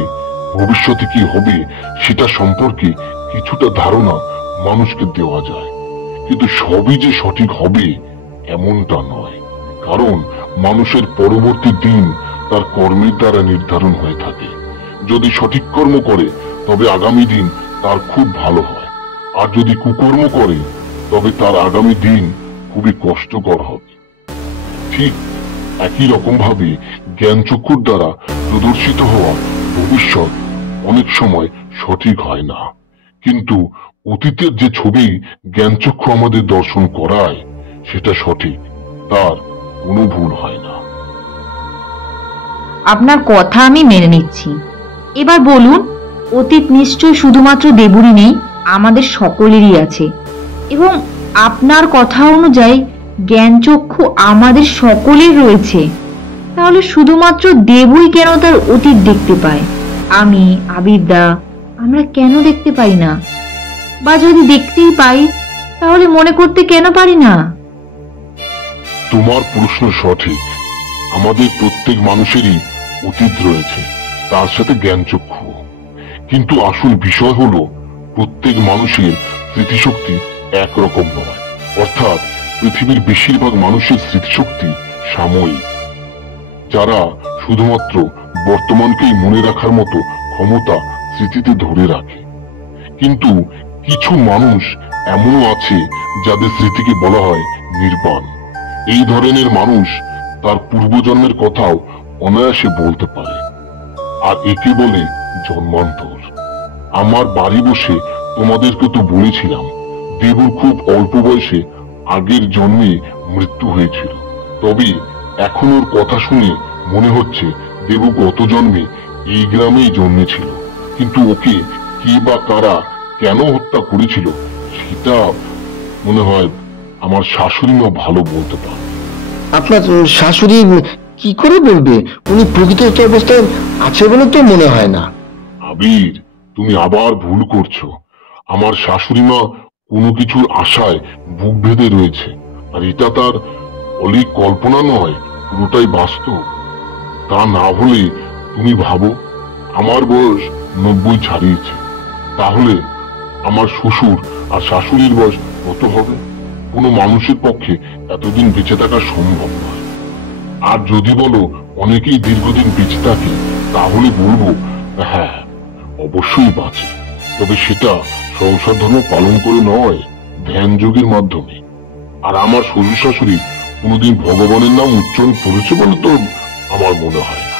ভবিষ্যতে কি হবে সেটা সম্পর্কে কিছুটা ধারণা মানুষকে দেওয়া যায়, কিন্তু সবই যে সঠিক হবে এমনটা নয়, কারণ মানুষের পরবর্তী দিন তার কর্মের দ্বারা নির্ধারণ হয়ে থাকে। যদি সঠিক কর্ম করে তবে আগামী দিন তার খুব ভালো হয়, আর যদি কুকর্ম করে তবে তার আগামী দিন খুবই কষ্টকর হবে। ঠিক একই রকম ভাবে জ্ঞান চক্ষুর দ্বারা প্রদর্শিত হওয়া ভবিষ্যৎ অনেক সময় সঠিক হয় না, কিন্তু অতীতের যে ছবি জ্ঞান চক্ষু আমাদের দর্শন করায় সেটা সঠিক, তার কোনো ভুল হয় না। আপনার কথা আমি মেনে নিচ্ছি। এবার বলুন, অতীত নিশ্চয় শুধুমাত্র দেবুরই নেই, আমাদের সকলেরই আছে, এবং আপনার কথা অনুযায়ী জ্ঞান চক্ষু আমাদের সকলের রয়েছে। তাহলে শুধুমাত্র দেবুই কেন তার অতীত দেখতে পায়? আমি, আবিরদা, আমরা কেন দেখতে পাই না? বা যদি দেখতেই পাই তাহলে মনে করতে কেন পারি না? তোমার প্রশ্ন সঠিক। আমাদের প্রত্যেক মানুষেরই অতীত রয়েছে, তার সাথে জ্ঞান চক্ষু। কিন্তু আসল বিষয় হলো প্রত্যেক মানুষের স্মৃতিশক্তি একরকম নয়। অর্থাৎ পৃথিবীর বেশিরভাগ মানুষের স্মৃতিশক্তি সাময়িক, যারা শুধুমাত্র বর্তমানকেই মনে রাখার মতো ক্ষমতা স্মৃতিতে ধরে রাখে। কিন্তু কিছু মানুষ এমনও আছে যাদের স্মৃতিকে বলা হয় নির্বাণ। এই ধরনের মানুষ তার পূর্বজন্মের কথাও অনায়াসে বলতে পারে, আর একে বলে জন্মান্তর। আমার বাড়ি বসে তোমাদেরকে তো বলেছিলাম দেবুর খুব অল্প বয়সে আগের জন্মে মৃত্যু হয়েছিল, তবে এখন ওর কথা শুনে মনে হচ্ছে দেবু গত জন্মে এই গ্রামেই জন্মেছিল, কিন্তু ওকে কে বা কারা কেন হত্যা করেছিল সেটা মনে হয় আমার শাশুড়ি মা ভালো বলতে পারে। আপনার শাশুড়ি কি করে বলবে? উনি প্রকৃত অবস্থায় আছে বলে তো মনে হয় না। আবির, তুমি আবার ভুল করছো। আমার শাশুড়ি মা কোনো কিছুর আশায় বুক বেঁধে রয়েছে, আর এটা তার অলিক কল্পনা নয়, পুরোটাই বাস্তব। তা না হলে তুমি ভাবো, আমার বয়স 90 ছাড়িয়েছে, তাহলে আমার শ্বশুর আর শাশুড়ির বয়স কত হবে? কোনো মানুষের পক্ষে এতদিন বেঁচে থাকা সম্ভব নয়। আর যদি বলো অনেকেই দীর্ঘদিন বেঁচে থাকে, তাহলে বলবো হ্যাঁ, অবশ্যই বাঁচে, তবে সেটা সংসার ধর্ম পালন করে নয়, ধ্যান যোগের মাধ্যমে। আর আমার শ্বশুর শাশুড়ি কোনোদিন ভগবানের নাম উচ্চারণ করেছে বলে তো আমার মনে হয় না।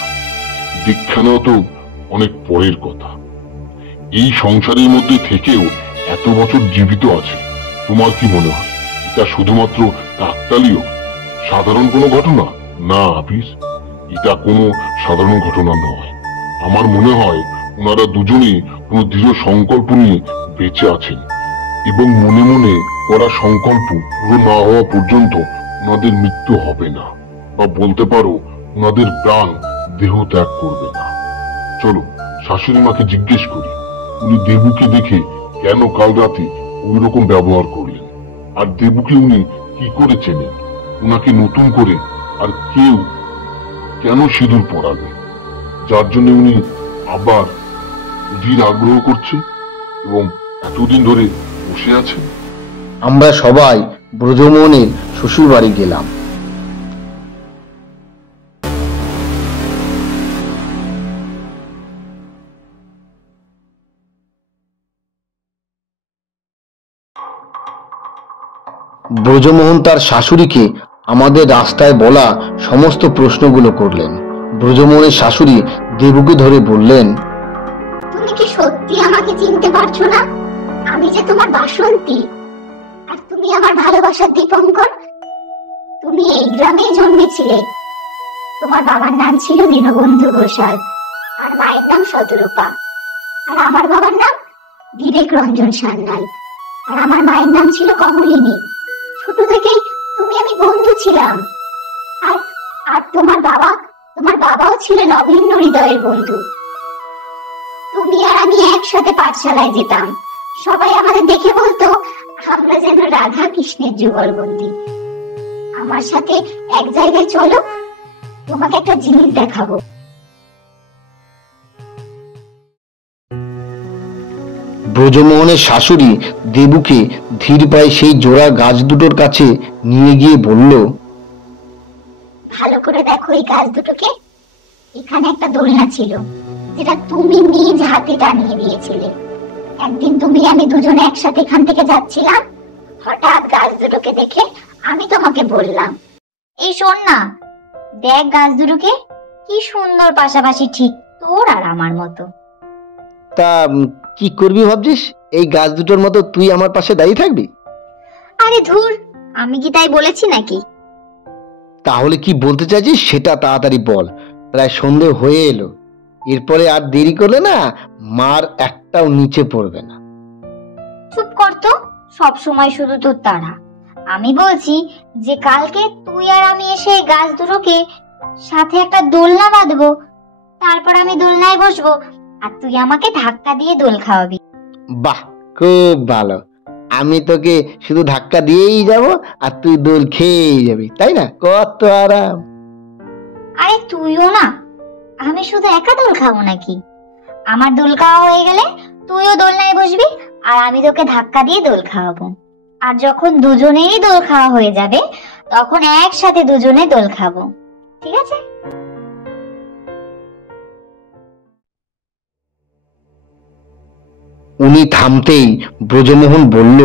দীক্ষা নেওয়া তো অনেক পরের কথা। এই সংসারের মধ্যে থেকেও এত বছর জীবিত আছে। তোমার কি মনে হয় এটা শুধুমাত্র কাকতালীয় সাধারণ কোনো ঘটনা? না আপিস, এটা কোনো সাধারণ ঘটনা নয়। আমার মনে হয় ওনারা দুজনে কোনো দৃঢ় সংকল্প নিয়ে বেঁচে আছেন এবং মনে মনে করা সংকল্প পুরো না হওয়া পর্যন্ত ওনাদের মৃত্যু হবে না, বা বলতে পারো ওনাদের প্রাণ দেহ ত্যাগ করবে না। চলো শাশুড়ি মাকে জিজ্ঞেস করি উনি দেবুকে দেখে কেন কাল রাতে ওই রকম ব্যবহার করলেন, আর দেবুকে উনি কি করে চেনেন, ওনাকে নতুন করে আর কেউ কেন সিঁদুর পরাবে যার জন্য উনি আবার অধীর আগ্রহ করছে এবং এতদিন ধরে বসে আছেন। আমরা সবাই ব্রজমোহনের শ্বশুর বাড়ি গেলাম। ব্রজমোহন তার শাশুড়িকে আমাদের রাস্তায় বলা সমস্ত প্রশ্নগুলো করলেন। ব্রজমোহনের শাশুড়ি দেবুকে ধরে বললেন, তুমি কি সত্যি আমাকে চিনতে পারছো না? আমি যে তোমার বাসন্তী, আর তুমি আমার ভালোবাসার দীপঙ্কর। তুমি এই গ্রামেই জন্মেছিলে। তোমার বাবার নাম ছিল দীনবন্ধু ঘোষাল, আর মায়ের নাম শতরূপা। আর আমার বাবার নাম বিবেক রঞ্জন সান্যাল, আর আমার মায়ের নাম ছিল কমলিনী। ছোট থেকেই তুমি আমি বন্ধু ছিলাম। আর আর তোমার বাবাও ছিলেন অভিন্ন হৃদয়ের বন্ধু। তুমি আর আমি একসাথে পাঠশালায় যেতাম। সবাই আমাদের দেখে বলতো আমরা যেন রাধা কৃষ্ণের যুগলবন্দী। আমার সাথে এক জায়গায় চলো, তোমাকে একটা জিনিস দেখাবো। ব্রজমোহনের শাশুড়ি দেবুকে ধীর পায়ে সেই জোড়া গাছ দুটোর কাছে নিয়ে গিয়ে বলল, ভালো করে দেখো এই গাছ দুটোকে। এখানে একটা দোলনা ছিল যেটা তুমি নিজ হাতে টানিয়ে দিয়েছিলে। একদিন তুমি আমি দুজনে একসাথে এখান থেকে যাচ্ছিলাম, হঠাৎ গাছ দুটোকে দেখে আমি তোমাকে বললাম, এই শোন না, দেখ গাছ দুটোকে কি সুন্দর পাশাপাশি, ঠিক তোর আর আমার মতো। তা কি করবি ভাবছিস? এই গাছ দুটোর মতো তুই আমার পাশে দাঁড়িয়ে থাকবি? আরে ধুর, আমি কি তাই বলেছি নাকি? তাহলে কি বলতে চাইছিস সেটা তাড়াতাড়ি বল। প্রায় সন্ধে হয়ে এলো, এরপরে আর দেরি করলে না মার একটাও নিচে পড়বে না। চুপ কর তো, সব সময় শুধু তোর তাড়া। আমি বলছি যে কালকে তুই আর আমি এসে এই গাছ দুটোকে সাথে একটা দোলনা বাঁধবো, তারপর আমি দোলনায় বসবো আর তুই আমাকে ধাক্কা দিয়ে দোল খাওয়াবি। বাহ, খুব ভালো। আমি তোকে শুধু ধাক্কা দিয়েই যাব আর তুই দোল খেয়েই যাবি, তাই না? কত আরাম। আরে তুইও না, আমি শুধু একা দোল খাবো নাকি? আমার দোল খাওয়া হয়ে গেলে তুইও দোলনায় বসবি আর আমি তোকে ধাক্কা দিয়ে দোল খাওয়াবো। আর যখন দুজনেরই দোল খাওয়া হয়ে যাবে তখন একসাথে দুজনে দোল খাবো, ঠিক আছে? উনি থামতেই ব্রজমোহন বলল,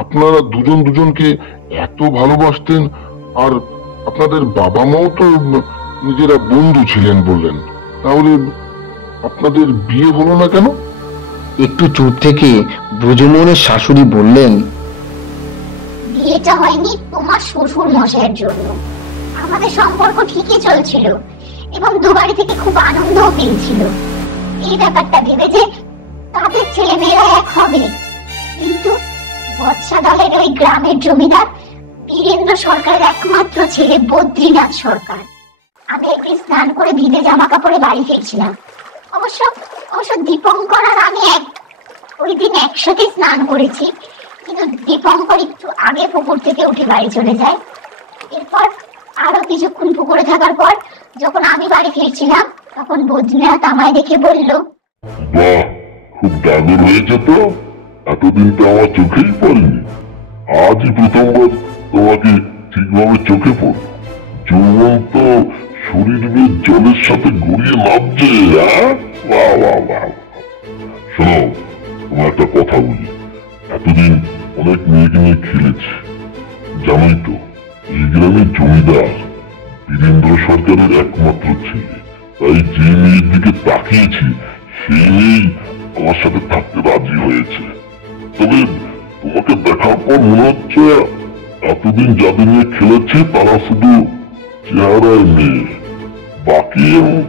আপনারা দুজন দুজনকে এত ভালোবাসতেন, আর আপনাদের বাবা মাও তো নিজেরা বন্ধু ছিলেন বললেন, তাহলে আপনাদের বিয়ে হলো না কেন? একটু চুপ থেকে ব্রজমোহনের শাশুড়ি বললেন, বিয়েটা হয়নি তোমার শ্বশুর মশাইয়ের জন্য। আমাদের সম্পর্ক ঠিকই চলছিল এবং দুবাড়ি থেকে খুব আনন্দও পেয়েছিল এই ব্যাপারটা ভেবে যে তাদের ছেলে মেয়েরা এক হবে। কিন্তু বৎসা দলের ওই গ্রামের জমিদার বীরেন্দ্র সরকারের একমাত্র ছেলে বদ্রীনাথ সরকার। আমি একদিন স্নান করে ভিজে জামা কাপড়ে বাড়ি ফিরছিলাম। অবশ্য দীপঙ্কর আর আমি ওই দিন একসাথে স্নান করেছি, কিন্তু দীপঙ্কর একটু আগে পুকুর থেকে উঠে বাড়ি চলে যায়। এরপর আরো কিছুক্ষণ পুকুরে থাকার পর যখন আমি বাড়ি ফিরছিলাম তখন বদ্রীনাথ আমায় দেখে বলল, বাহ, খুব দাদুর হয়েছে তো, এতদিন তো আমার চোখেই পড়েনি। আজই প্রথমবার তোমাকে ঠিকভাবে চোখে পড়ল। যৌবন তো শরীর বেশ জলের সাথে গড়িয়ে নামছে। বাহ বাহ বাহ। শোনো, তোমার একটা কথা বলি। এতদিন অনেক মেয়েকে নিয়ে খেলেছি, জানোই তো এই গ্রামের জমিদার বীরেন্দ্র সরকারের একমাত্র ছেলে। তাই যে মেয়ের দিকে তাকিয়েছি সেই মেয়েই আমার সাথে থাকতে রাজি হয়েছে। তবে তোমাকে দেখার পর মনে হচ্ছে এতদিন যাদের নিয়ে খেলেছে তারা শুধু চেহারায় মেয়ে, বাকি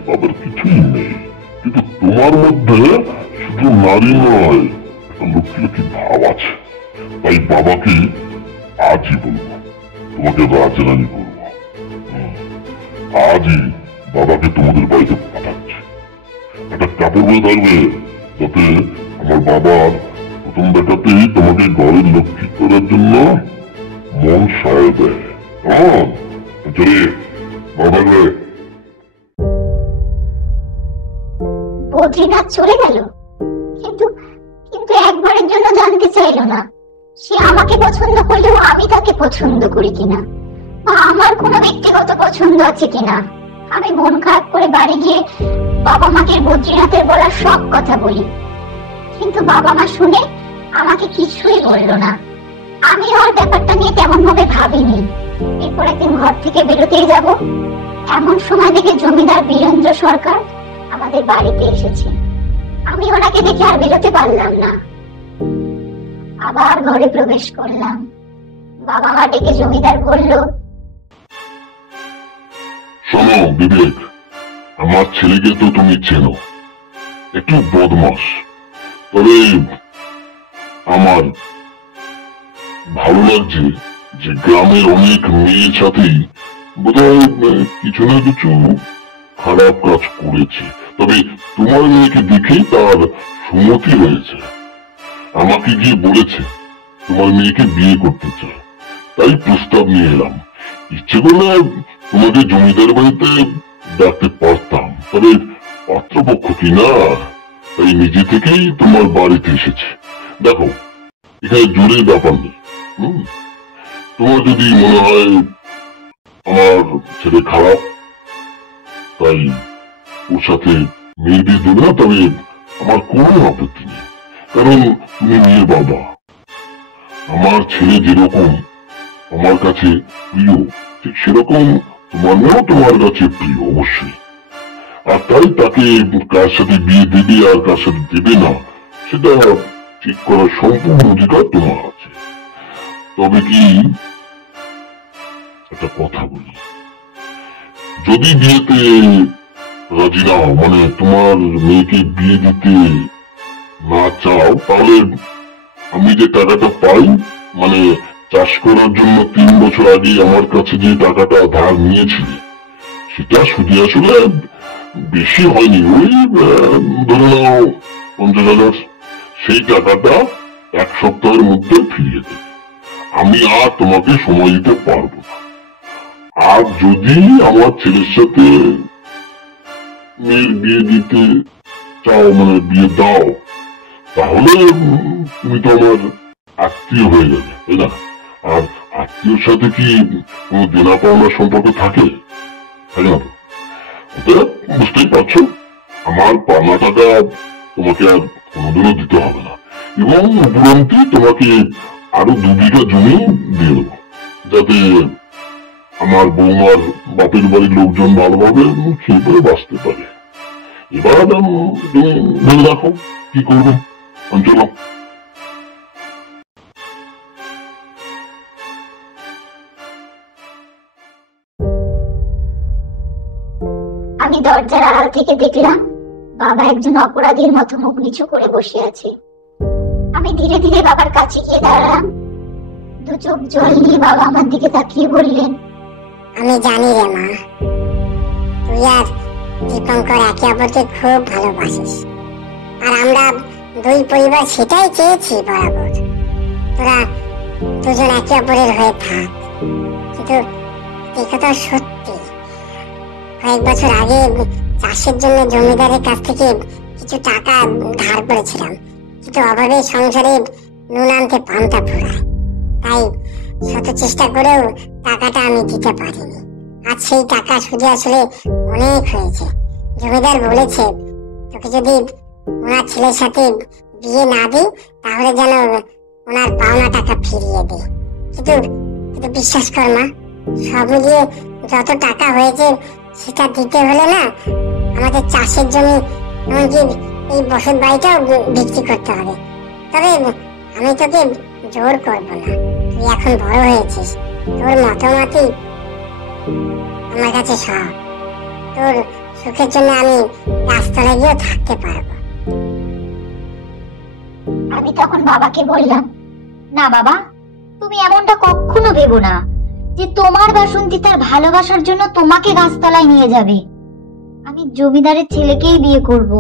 তাদের কিছুই নেই। কিন্তু তোমার মধ্যে শুধু নারী নয়, একটা লক্ষ্মী ভাব আছে। তাই বাবাকে আজই বলবো, তোমাকে রাজরানী করবো। আজই বাবাকে তোমাদের বাড়িতে পাঠাচ্ছি। একটা কাপড় বয়ে থাকবে যাতে আমার বাবার প্রথম দেখাতেই তোমাকে ঘরের লক্ষ্মী করার জন্য মন সায় দেয়। চলে বাবা। বদ্রীনাথ চলে গেল, কিন্তু কিন্তু একবারের জন্য জানতে চাইলো না সে আমাকে পছন্দ করলেও আমি তাকে পছন্দ করি কিনা, বা আমার কোনো ব্যক্তিগত পছন্দ আছে কিনা। আমি মন খারাপ করে বাড়ি গিয়ে বাবা মাকে বদ্রীনাথের বলা সব কথা বলি, কিন্তু বাবা মা শুনে আমাকে কিছুই বললো না। আমি আর ব্যাপারটা নিয়ে তেমন ভাবে ভাবিনি। এরপর একদিন ঘর থেকে বেরোতেই যাব, এমন সময় দেখে জমিদার বীরেন্দ্র সরকার আমাদের বাড়িতে এসেছে। আমি ওনাকে দেখে আর বেরোতে পারলাম না, আবার ঘরে প্রবেশ করলাম। বাবা মা ডেকে জমিদার বলল, শোনো বিবেক, আমার ছেলেকে তো তুমি চেনো, একটু বদমাস। তবে আমার ভালো লাগছে যে গ্রামের অনেক মেয়ের সাথেই বোধহয় কিছু না কিছু খারাপ কাজ করেছে, তবে তোমার মেয়েকে দেখেই তার সুমতি হয়েছে। আমাকে গিয়ে বলেছে তোমার মেয়েকে বিয়ে করতে চায়, তাই প্রস্তাব নিয়ে এলাম। ইচ্ছে করলে তোমাকে জমিদার বাড়িতে ডাকতে পারতাম, তবে পাত্রপক্ষ কি না, তাই নিজে থেকেই তোমার বাড়িতে এসেছে। দেখো, এখানে জোরের ব্যাপার নেই। তোমার যদি মনে হয় আমার ছেলে খারাপ তাই ওর সাথে মেয়ে বিয়ে দেবে না, তবে আমার কোনো আপত্তি নেই, কারণ তুমি মেয়ের বাবা। আমার ছেলে যেরকম আমার কাছে প্রিয়, ঠিক সেরকম তোমার মেয়েও তোমার কাছে প্রিয় অবশ্যই। আর তাই তাকে কার সাথে বিয়ে দেবে আর কার সাথে দেবে না সেটা ঠিক করার সম্পূর্ণ অধিকার তোমার আছে। তবে কি একটা কথা বলি, যদি বিয়েতে রাজি না হও, মানে তোমার মেয়েকে বিয়ে দিতে না চাও, তাহলে আমি যে টাকাটা পাই, মানে চাষ করার জন্য 3 বছর আগে আমার কাছে যে টাকাটা ধার নিয়েছিলে সেটা সুদে আসলে বেশি হয়নি, ওই ধরে নাও 50,000। সেই টাকাটা 1 সপ্তাহের মধ্যে ফিরিয়ে দেবে। আমি আর তোমাকে সময় দিতে পারবো না। আর যদি আমার ছেলের সাথে মেয়ের বিয়ে দিতে চাও, মানে বিয়ে দাও, তাহলে তুমি তো আমার আত্মীয় হয়ে যাবে, তাই না? আর আত্মীয়র সাথে কি কোনো দেনা পাওনার সম্পর্ক থাকে, তাই না? বুঝতেই পারছো, আমার পাওনা টাকা তোমাকে আর কোনোদিনও দিতে হবে না, এবং উপরন্তু তোমাকে আরো 2 বিঘা জমি দিয়ে দেবো, যাতে আমার বৌমার বাপের বাড়ির লোকজন ভালোভাবে খেয়ে পরে বাঁচতে পারে। এবার তুমি ভেবে দেখো কি করবে। চলো। আমি দরজার আড়াল থেকে দেখলাম বাবা একজন অপরাধীর মতো মুখ নিচু করে বসে আছে। আমি ধীরে ধীরে বাবার কাছে গিয়ে দাঁড়ালাম। 2 চোখ জল নিয়ে বাবা আমার দিকে তাকিয়ে বললেন, আমি জানি রে মা, তুই আর দীপঙ্কর একে অপরকে খুব ভালোবাসিস, আর আমরা 2 পরিবার সেটাই চেয়েছি বরাবর। তোরা দুজন একে অপরের হয়ে থাক। কিন্তু এই কথা সত্যি, কয়েক বছর আগে চাষের জন্য জমিদারের কাছ থেকে কিছু টাকা ধার করেছিলাম, কিন্তু অভাবে সংসারে নুন আনতে পান্তা ফুরায়, তাই শত চেষ্টা করেও টাকাটা আমি দিতে পারিনি। আজ সেই টাকা সুদে আসলে অনেক হয়েছে। জমিদার বলেছে তোকে যদি ওনার ছেলের সাথে বিয়ে না দিই তাহলে যেন ওনার পাওনা টাকা ফিরিয়ে দিই। কিন্তু বিশ্বাস কর মা, সব মিলিয়ে যত টাকা হয়েছে সেটা দিতে হলে না আমাদের চাষের জমি, এমনকি এই বসত বাড়িটাও বিক্রি করতে হবে। তবে আমি তোকে জোর করব না, তুই এখন বড় হয়েছিস, তোর মতামতই আমার কাছে সব। তোর সুখের জন্য আমি গাছতলায় গিয়েও থাকতে পারবো। আমি তখন বাবাকে বললাম, না বাবা, তুমি এমনটা কখনো ভেবো না যে তোমার বাসন্তী তার ভালোবাসার জন্য তোমাকে গাছতলায় নিয়ে যাবে। আমি জমিদারের ছেলেকেই বিয়ে করব,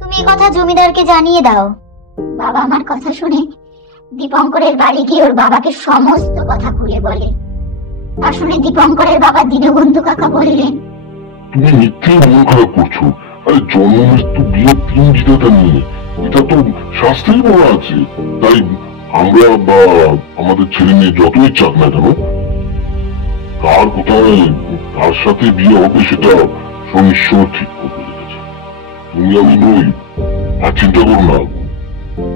তুমি এই কথা জমিদারকে জানিয়ে দাও। বাবা আমার কথা শুনে দীপঙ্করের বাড়ি গিয়ে ওর বাবাকে সমস্ত কথা খুলে বলে। তা শুনে দীপঙ্করের বাবা দীনবন্ধু কাকা বললেন, তুমি মিথ্যে মন খারাপ করছো। আরে জন্ম মৃত্যু বিয়ে 3 বিধাতা নিয়ে, এটা তো শাস্ত্রেই বলা আছে। তাই আমরা বা আমাদের ছেলে মেয়ে যতই চাক না কেন, কার কোথায় কার সাথে বিয়ে হবে সেটা ঈশ্বর ঠিক করতে লেগেছে। তুমি আমি নই, আর চিন্তা করো না।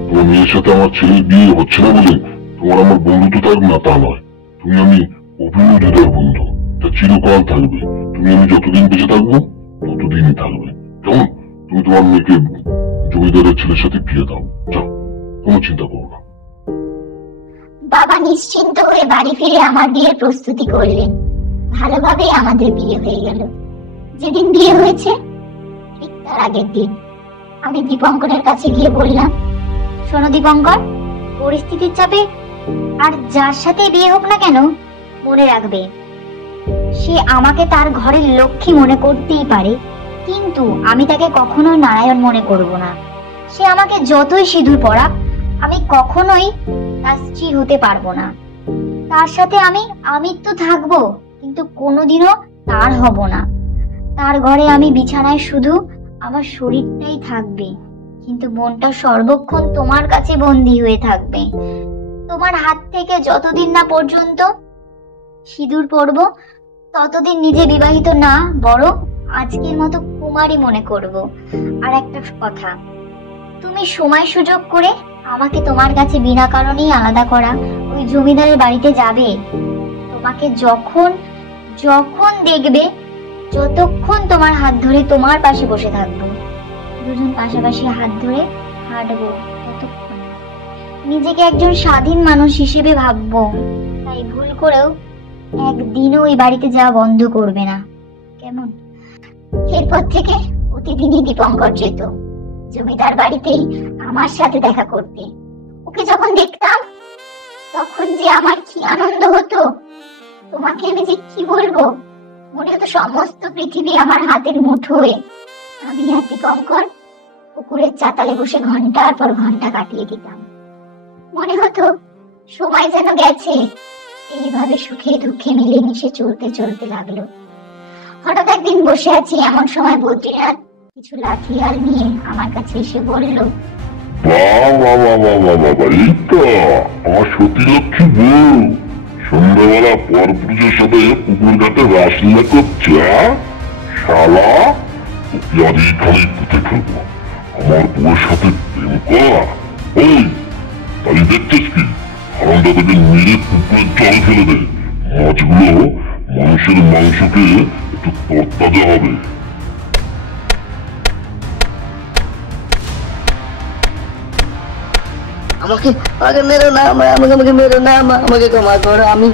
তোমার মেয়ের সাথে আমার ছেলের বিয়ে হচ্ছে না বলে তোমার আমার বন্ধুত্ব থাকবে না তা নয়। তুমি আমি অভিন্ন হৃদয়ের বন্ধু, এটা চিরকাল থাকবে। তুমি আমি যতদিন বেঁচে থাকবো ততদিনই থাকবে। কেমন? তুমি তোমার মেয়েকে জমিদারের ছেলের সাথে বিয়ে দাও, যাও, কোনো চিন্তা করো না। বাবা নিশ্চিন্ত হয়ে বাড়ি ফিরে আমার বিয়ের প্রস্তুতি করলেন। ভালোভাবে আমাদের বিয়ে হয়ে গেল। যেদিন বিয়ে হয়েছে ঠিক তার আগের দিন আমি দীপঙ্করের কাছে গিয়ে বললাম, শোনো দীপঙ্কর, পরিস্থিতির চাপে আর যার সাথে বিয়ে হোক না কেন, মনে রাখবে সে আমাকে তার ঘরের লক্ষ্মী মনে করতেই পারে, কিন্তু আমি তাকে কখনো নারায়ণ মনে করব না। সে আমাকে যতই সিঁদুর পরাক, আমি কখনোই তার স্ত্রী হতে পারবো না। তার সাথে আমি তো থাকবো, কিন্তু কোনোদিনও তার হব না। তার ঘরে আমি বিছানায় শুধু আমার শরীরটাই থাকবে, কিন্তু মনটা সর্বক্ষণ তোমার কাছে বন্দী হয়ে থাকবে। তোমার হাত থেকে যতদিন না পর্যন্ত সিঁদুর পরবো, ততদিন নিজে বিবাহিত না, বরং আজকের মতো কুমারী মনে করব। আর একটা কথা, তুমি সময় সুযোগ করে আমাকে তোমার কাছে বিনা কারণেই আলাদা করা ওই জমিদারের বাড়িতে যাবে। তোমাকে যখন যখন দেখবে, যতক্ষণ তোমার হাত ধরে তোমার পাশে বসে থাকবো, দুজন পাশাপাশি হাত ধরে হাঁটবো, ততক্ষণ নিজেকে একজন স্বাধীন মানুষ হিসেবে ভাববো। তাই ভুল করেও একদিনও ওই বাড়িতে যাওয়া বন্ধ করবে না, কেমন? এরপর থেকে প্রতিদিনই দীপঙ্কর যেত জমিদার বাড়িতেই আমার সাথে দেখা করতে। ওকে যখন দেখতাম তখন যে আমার কি আনন্দ হতো, তোমাকে আমি যে কি বলবো। মনে হতো সমস্ত পৃথিবী আমার হাতের মুঠোয়। আমি আর দীপঙ্কর পুকুরের চাতালে বসে ঘন্টার পর ঘন্টা কাটিয়ে দিতাম। মনে হতো সময় যেন গেছে। এইভাবে সুখে দুঃখে মিলেমিশে চলতে চলতে লাগলো। হঠাৎ একদিন বসে আছি, এমন সময় বদ্রীনাথ কিছু লাঠিয়াল নিয়ে আমার কাছে এসে বলল, আমার সতী লক্ষ্মী বউ সন্ধ্যাবেলা পর পুজোর সাথে পুকুর ঘাটে রাসলীলা করছে। শালা, ওকে আজ এইখানেই পুঁতে ফেলবো। আমার বউয়ের সাথে প্রেম করা? ওই তাই দেখছিস কি, হারামটা থেকে মেরে পুকুরের জল ফেলে দে। মাছগুলো মানুষের মাংসকে একটু তরতাজা হবে। আমাকে মেরো না, আমাকে মেরো না, আমাকে ক্ষমা করো। আমি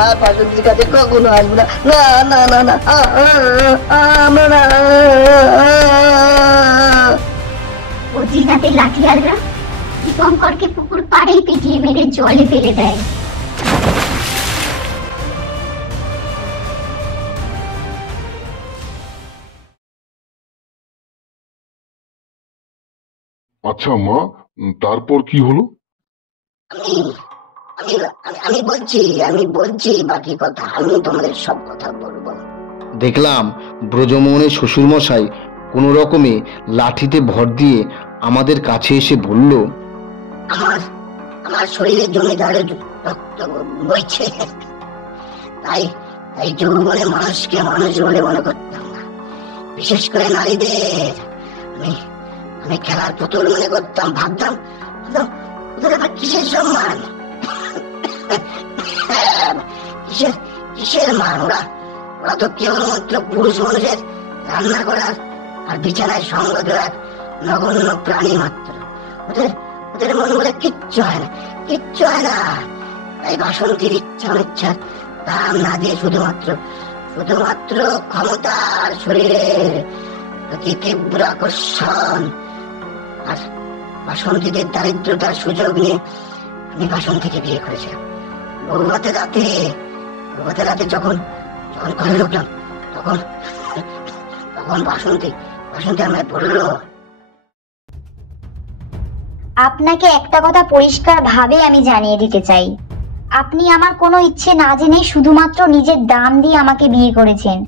আর বাসন্তীর কাছে কখনো আসবো না। না না না না, আমরা না। বদ্রীনাথের লাঠিয়ালরা দীপঙ্করকে পুকুর পাড়েই পিটিয়ে মেরে জলে ফেলে দেয়। আচ্ছা মা, তারপর কি হলো? আমি বলছি বাকি কথা, আমি তোমাদের সব কথা বলবো। দেখলাম ব্রজমোহনের শ্বশুরমশাই কোনো রকমে লাঠিতে ভর দিয়ে আমাদের কাছে এসে বলল, আমার শরীরে জমিদারের রক্ত বইছে, তাই যৌবনে মানুষকে মানুষ বলে মনে করতাম না, বিশেষ করে নারীদের। আমি খেলার পুতুল মনে করতাম, ভাবতাম ওদের আবার কিসের সম্মান, কিসের মান? ওরা তো কেবলমাত্র পুরুষ মানুষের রান্না করার আর বিছানায় সঙ্গ দেওয়ার নগণ্য প্রাণী মাত্র। ওদের ওদের মনে বলে কিচ্ছু হয় না, কিচ্ছু হয় না। তাই বাসন্তীর ইচ্ছা অনিচ্ছার দাম না দিয়ে শুধুমাত্র ক্ষমতার শরীরের প্রতি তীব্র আকর্ষণ আর বাসন্তীদের দারিদ্রতার সুযোগ নিয়ে আমি বাসন্তীকে বিয়ে করেছিলাম। বড়ুয়াতে রাতে যখন ঘরে ঢুকলাম তখন বাসন্তী আমায় বলল, আপনাকে একটা কথা পরিষ্কার ভাবে আমি জানিয়ে দিতে চাই, আপনি আমার কোনো ইচ্ছে না জেনে শুধুমাত্র নিজের দাম দিয়ে আমাকে বিয়ে করেছেন।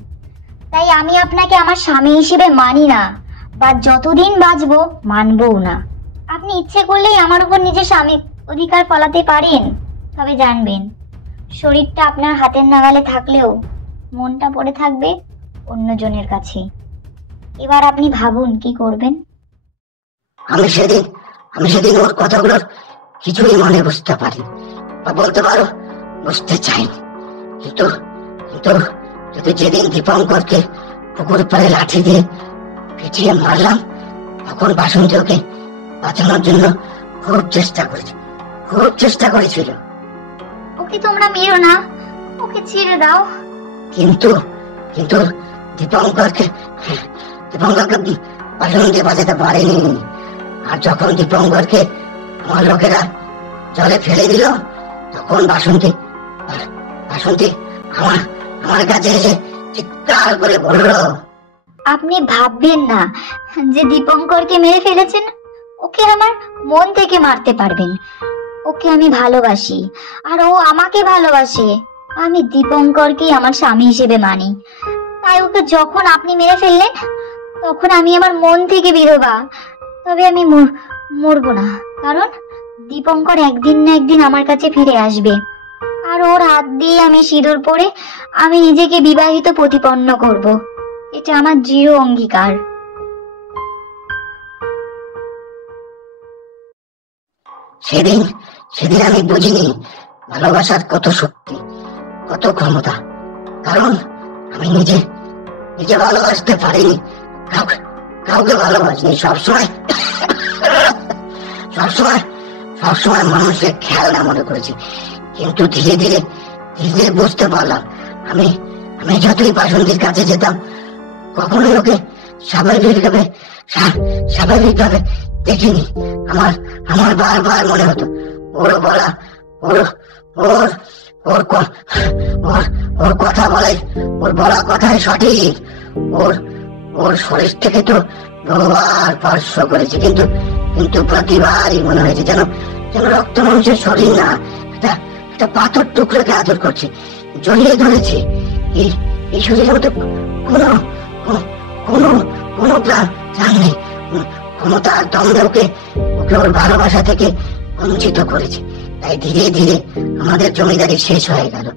তাই আমি আপনাকে আমার স্বামী হিসেবে মানি না, বা যতদিন বাঁচবো মানবও না। আপনি ইচ্ছে করলেই আমার উপর নিজের স্বামী অধিকার ফলাতে পারেন, তবে জানবেন শরীরটা আপনার হাতের নাগালে থাকলেও মনটা পড়ে থাকবে অন্যজনের কাছে। এবার আপনি ভাবুন কি করবেন। আমি সেদিন ওর কথাগুলোর কিছুই মনে বুঝতে পারি বা বলতে পারো বুঝতে চাইনি, কিন্তু যেদিন দীপঙ্করকে পুকুর পাড়ে লাঠি দিয়ে পিটিয়ে মারলাম, তখন বাসন্তী ওকে বাঁচানোর জন্য খুব চেষ্টা করেছিল। ওকে তোমরা মেরো না, ওকে ছেড়ে দাও। কিন্তু দীপঙ্করকে বাসন্তী বাঁচাতে পারেনি। আর যখন দীপঙ্করকে আমার লোকেরা জলে ফেলে দিল, তখন বাসন্তী আমার কাছে এসে চিৎকার করে বলল, আপনি ভাববেন না যে দীপঙ্করকে মেরে ফেলেছেন। ওকে আমার মন থেকে মারতে পারবেন। ওকে আমি ভালোবাসি আর ও আমাকে ভালোবাসে। আমি দীপঙ্করকেই আমার স্বামী হিসেবে মানি। তাই ওকে যখন আপনি মেরে ফেললেন, তখন আমি আমার মন থেকে বিধবা। তবে আমি মরবো না, কারণ দীপঙ্কর একদিন না একদিন আমার কাছে ফিরে আসবে, আর ওর হাত দিয়ে আমি সিঁদুর পরে আমি নিজেকে বিবাহিত প্রতিপন্ন করব। এটা আমার দৃঢ় অঙ্গীকার। সেদিন আমি বুঝিনি ভালোবাসার কত শক্তি, কত ক্ষমতা, কারণ আমি নিজে ভালোবাসতে পারিনি, কাউকে ভালোবাসিনি। সবসময় মানুষের খেয়ালনা মনে করেছি। কিন্তু ধীরে ধীরে বুঝতে পারলাম, আমি যতই বাসন্তীর কাছে যেতাম, কখনোই ওকে স্বাভাবিকভাবে দেখিনি। আমার বারবার মনে হতো ওর কথা ওর বলা কথাই সঠিক। ওর শরীর থেকে তো বহুবার স্পর্শ করেছে, কিন্তু প্রতিবারই মনে হয়েছে যেন রক্ত মানুষের শরীর না, একটা পাথর টুকরোকে আদর করছে, জড়িয়ে ধরেছে। এই শরীরের মতো কোনো প্রাণ নেই। ক্ষমতার দ্বন্দ্ব ওকে ওর ভালোবাসা থেকে বঞ্চিত করেছে। তাই ধীরে ধীরে আমাদের জমিদারি শেষ হয়ে গেল।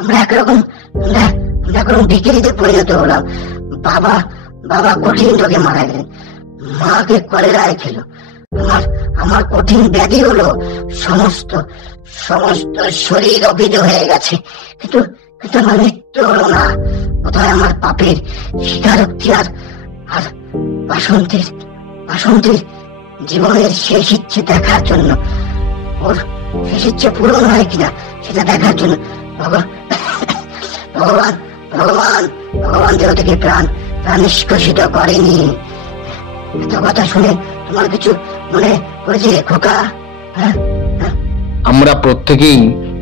আমরা একরকম বিক্রিতে পরিণত হলাম। বাবা কঠিন রোগে মারা গেলেন, মাকে কলেরায় খেলো। আমার কঠিন ব্যাধি হলো সমস্ত শরীর অভিজ হয়ে গেছে, কিন্তু আমার মৃত্যু হলো না। কোথায় আমার পাপের স্বীকারোক্তি আর বাসন্তীর জীবনের শেষ ইচ্ছে দেখার জন্য, ওর শেষ ইচ্ছে পূরণ হয় কিনা সেটা দেখার জন্য ভগবান দেহ থেকে প্রাণ নিষ্কাশিত করেনি। এত কথা শুনে তোমার কিছু মনে পড়েছে খোকা? আমরা প্রত্যেকেই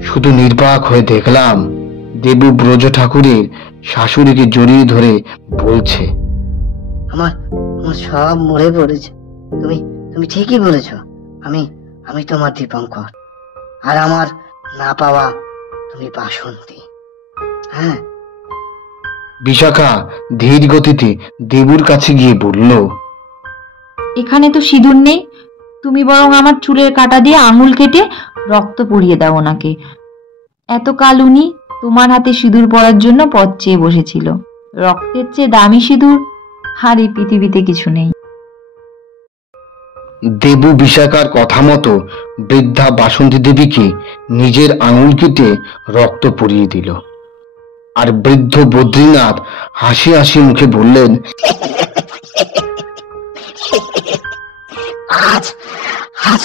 শুধু নির্বাক হয়ে দেখলাম দেবু ব্রজ ঠাকুরের শাশুড়িকে জড়িয়ে ধরে বলছে, আমার সব মরে পড়েছে। তুমি ঠিকই বলেছ। আমি তোমার দীপঙ্কর, আর আমার না পাওয়া তুমি বাসন্তী। হ্যাঁ। বিশাখা ধীর গতিতে দেবুর কাছে গিয়ে বলল, এখানে তো সিঁদুর নেই, তুমি বরং আমার চুলের কাঁটা দিয়ে আঙুল কেটে রক্ত পরিয়ে দাও ওনাকে। এতকাল উনি তোমার হাতে সিঁদুর পরার জন্য পথ চেয়ে বসেছিল। রক্তের চেয়ে দামি সিঁদুর আর এই পৃথিবীতে কিছু নেই। দেবু বিশাখার কথা মতো বৃদ্ধা বাসন্তী দেবীকে নিজের আঙুল কেটে রক্ত পরিয়ে দিল। আর বৃদ্ধ বদ্রীনাথ হাসি হাসি মুখে বললেন, আজ আজ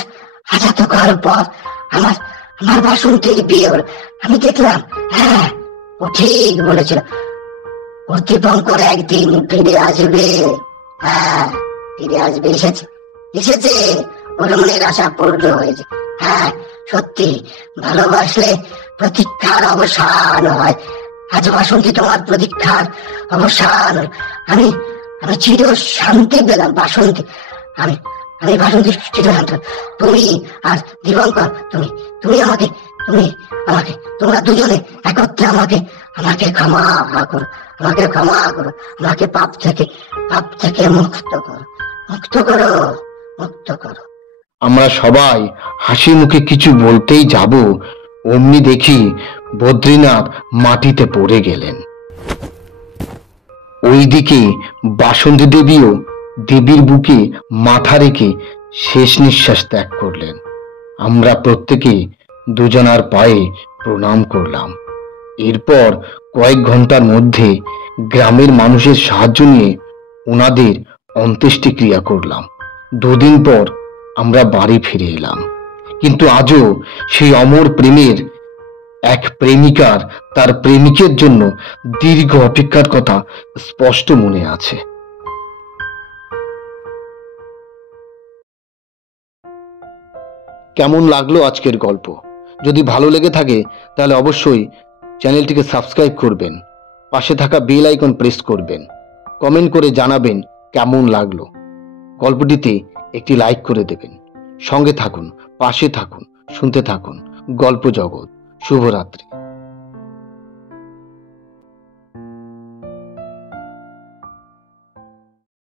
আজ এতকাল পর আমার আমার বাসন্তীর বিয়ে হলো। আমি দেখলাম, হ্যাঁ, ও ঠিক বলেছিল, ওর দীপঙ্কর একদিন ফিরে আসবে। হ্যাঁ, ফিরে আসবে, এসেছে এসেছে, ওর মনের আশা পূর্ণ হয়েছে। হ্যাঁ, সত্যি, ভালোবাসলে প্রতীক্ষার অবসান হয়। আজ বাসন্তী তোমার প্রতীক্ষার অবসান। আমি আমি চির শান্তি পেলাম বাসন্তী। আমি আমি বাসন্তী চির শান্তি। তুমি আর দীপঙ্কর, তুমি তুমি আমাকে তুমি আমাকে তোমরা দুজনে একত্রে আমাকে আমাকে ক্ষমা করো, আমাকে ক্ষমা করো, আমাকে পাপ থেকে মুক্ত করো, মুক্ত করো, মুক্ত করো। আমরা সবাই হাসি মুখে কিছু বলতেই যাব, অমনি দেখি বদ্রীনাথ মাটিতে পড়ে গেলেন। ওইদিকে বাসন্তী দেবীও দেবীর বুকে মাথা রেখে শেষ নিঃশ্বাস ত্যাগ করলেন। আমরা প্রত্যেকে দুজনার পায়ে প্রণাম করলাম। এরপর কয়েক ঘন্টার মধ্যে গ্রামের মানুষের সাহায্য নিয়ে ওনাদের অন্ত্যেষ্টিক্রিয়া করলাম। দুদিন পর আমরা বাড়ি ফিরে এলাম। কিন্তু আজও সেই অমর প্রেমের এক প্রেমিকার তার প্রেমিকের জন্য দীর্ঘ অপেক্ষার কথা স্পষ্ট মনে আছে। কেমন লাগলো আজকের গল্প? যদি ভালো লেগে থাকে তাহলে অবশ্যই চ্যানেলটিকে সাবস্ক্রাইব করবেন, পাশে থাকা বেল আইকন প্রেস করবেন, কমেন্ট করে জানাবেন কেমন লাগলো। গল্পটিতে একটি লাইক করে দেবেন। সঙ্গে থাকুন, পাশে থাকুন, শুনতে থাকুন গল্প জগৎ। শুভরাত্রি।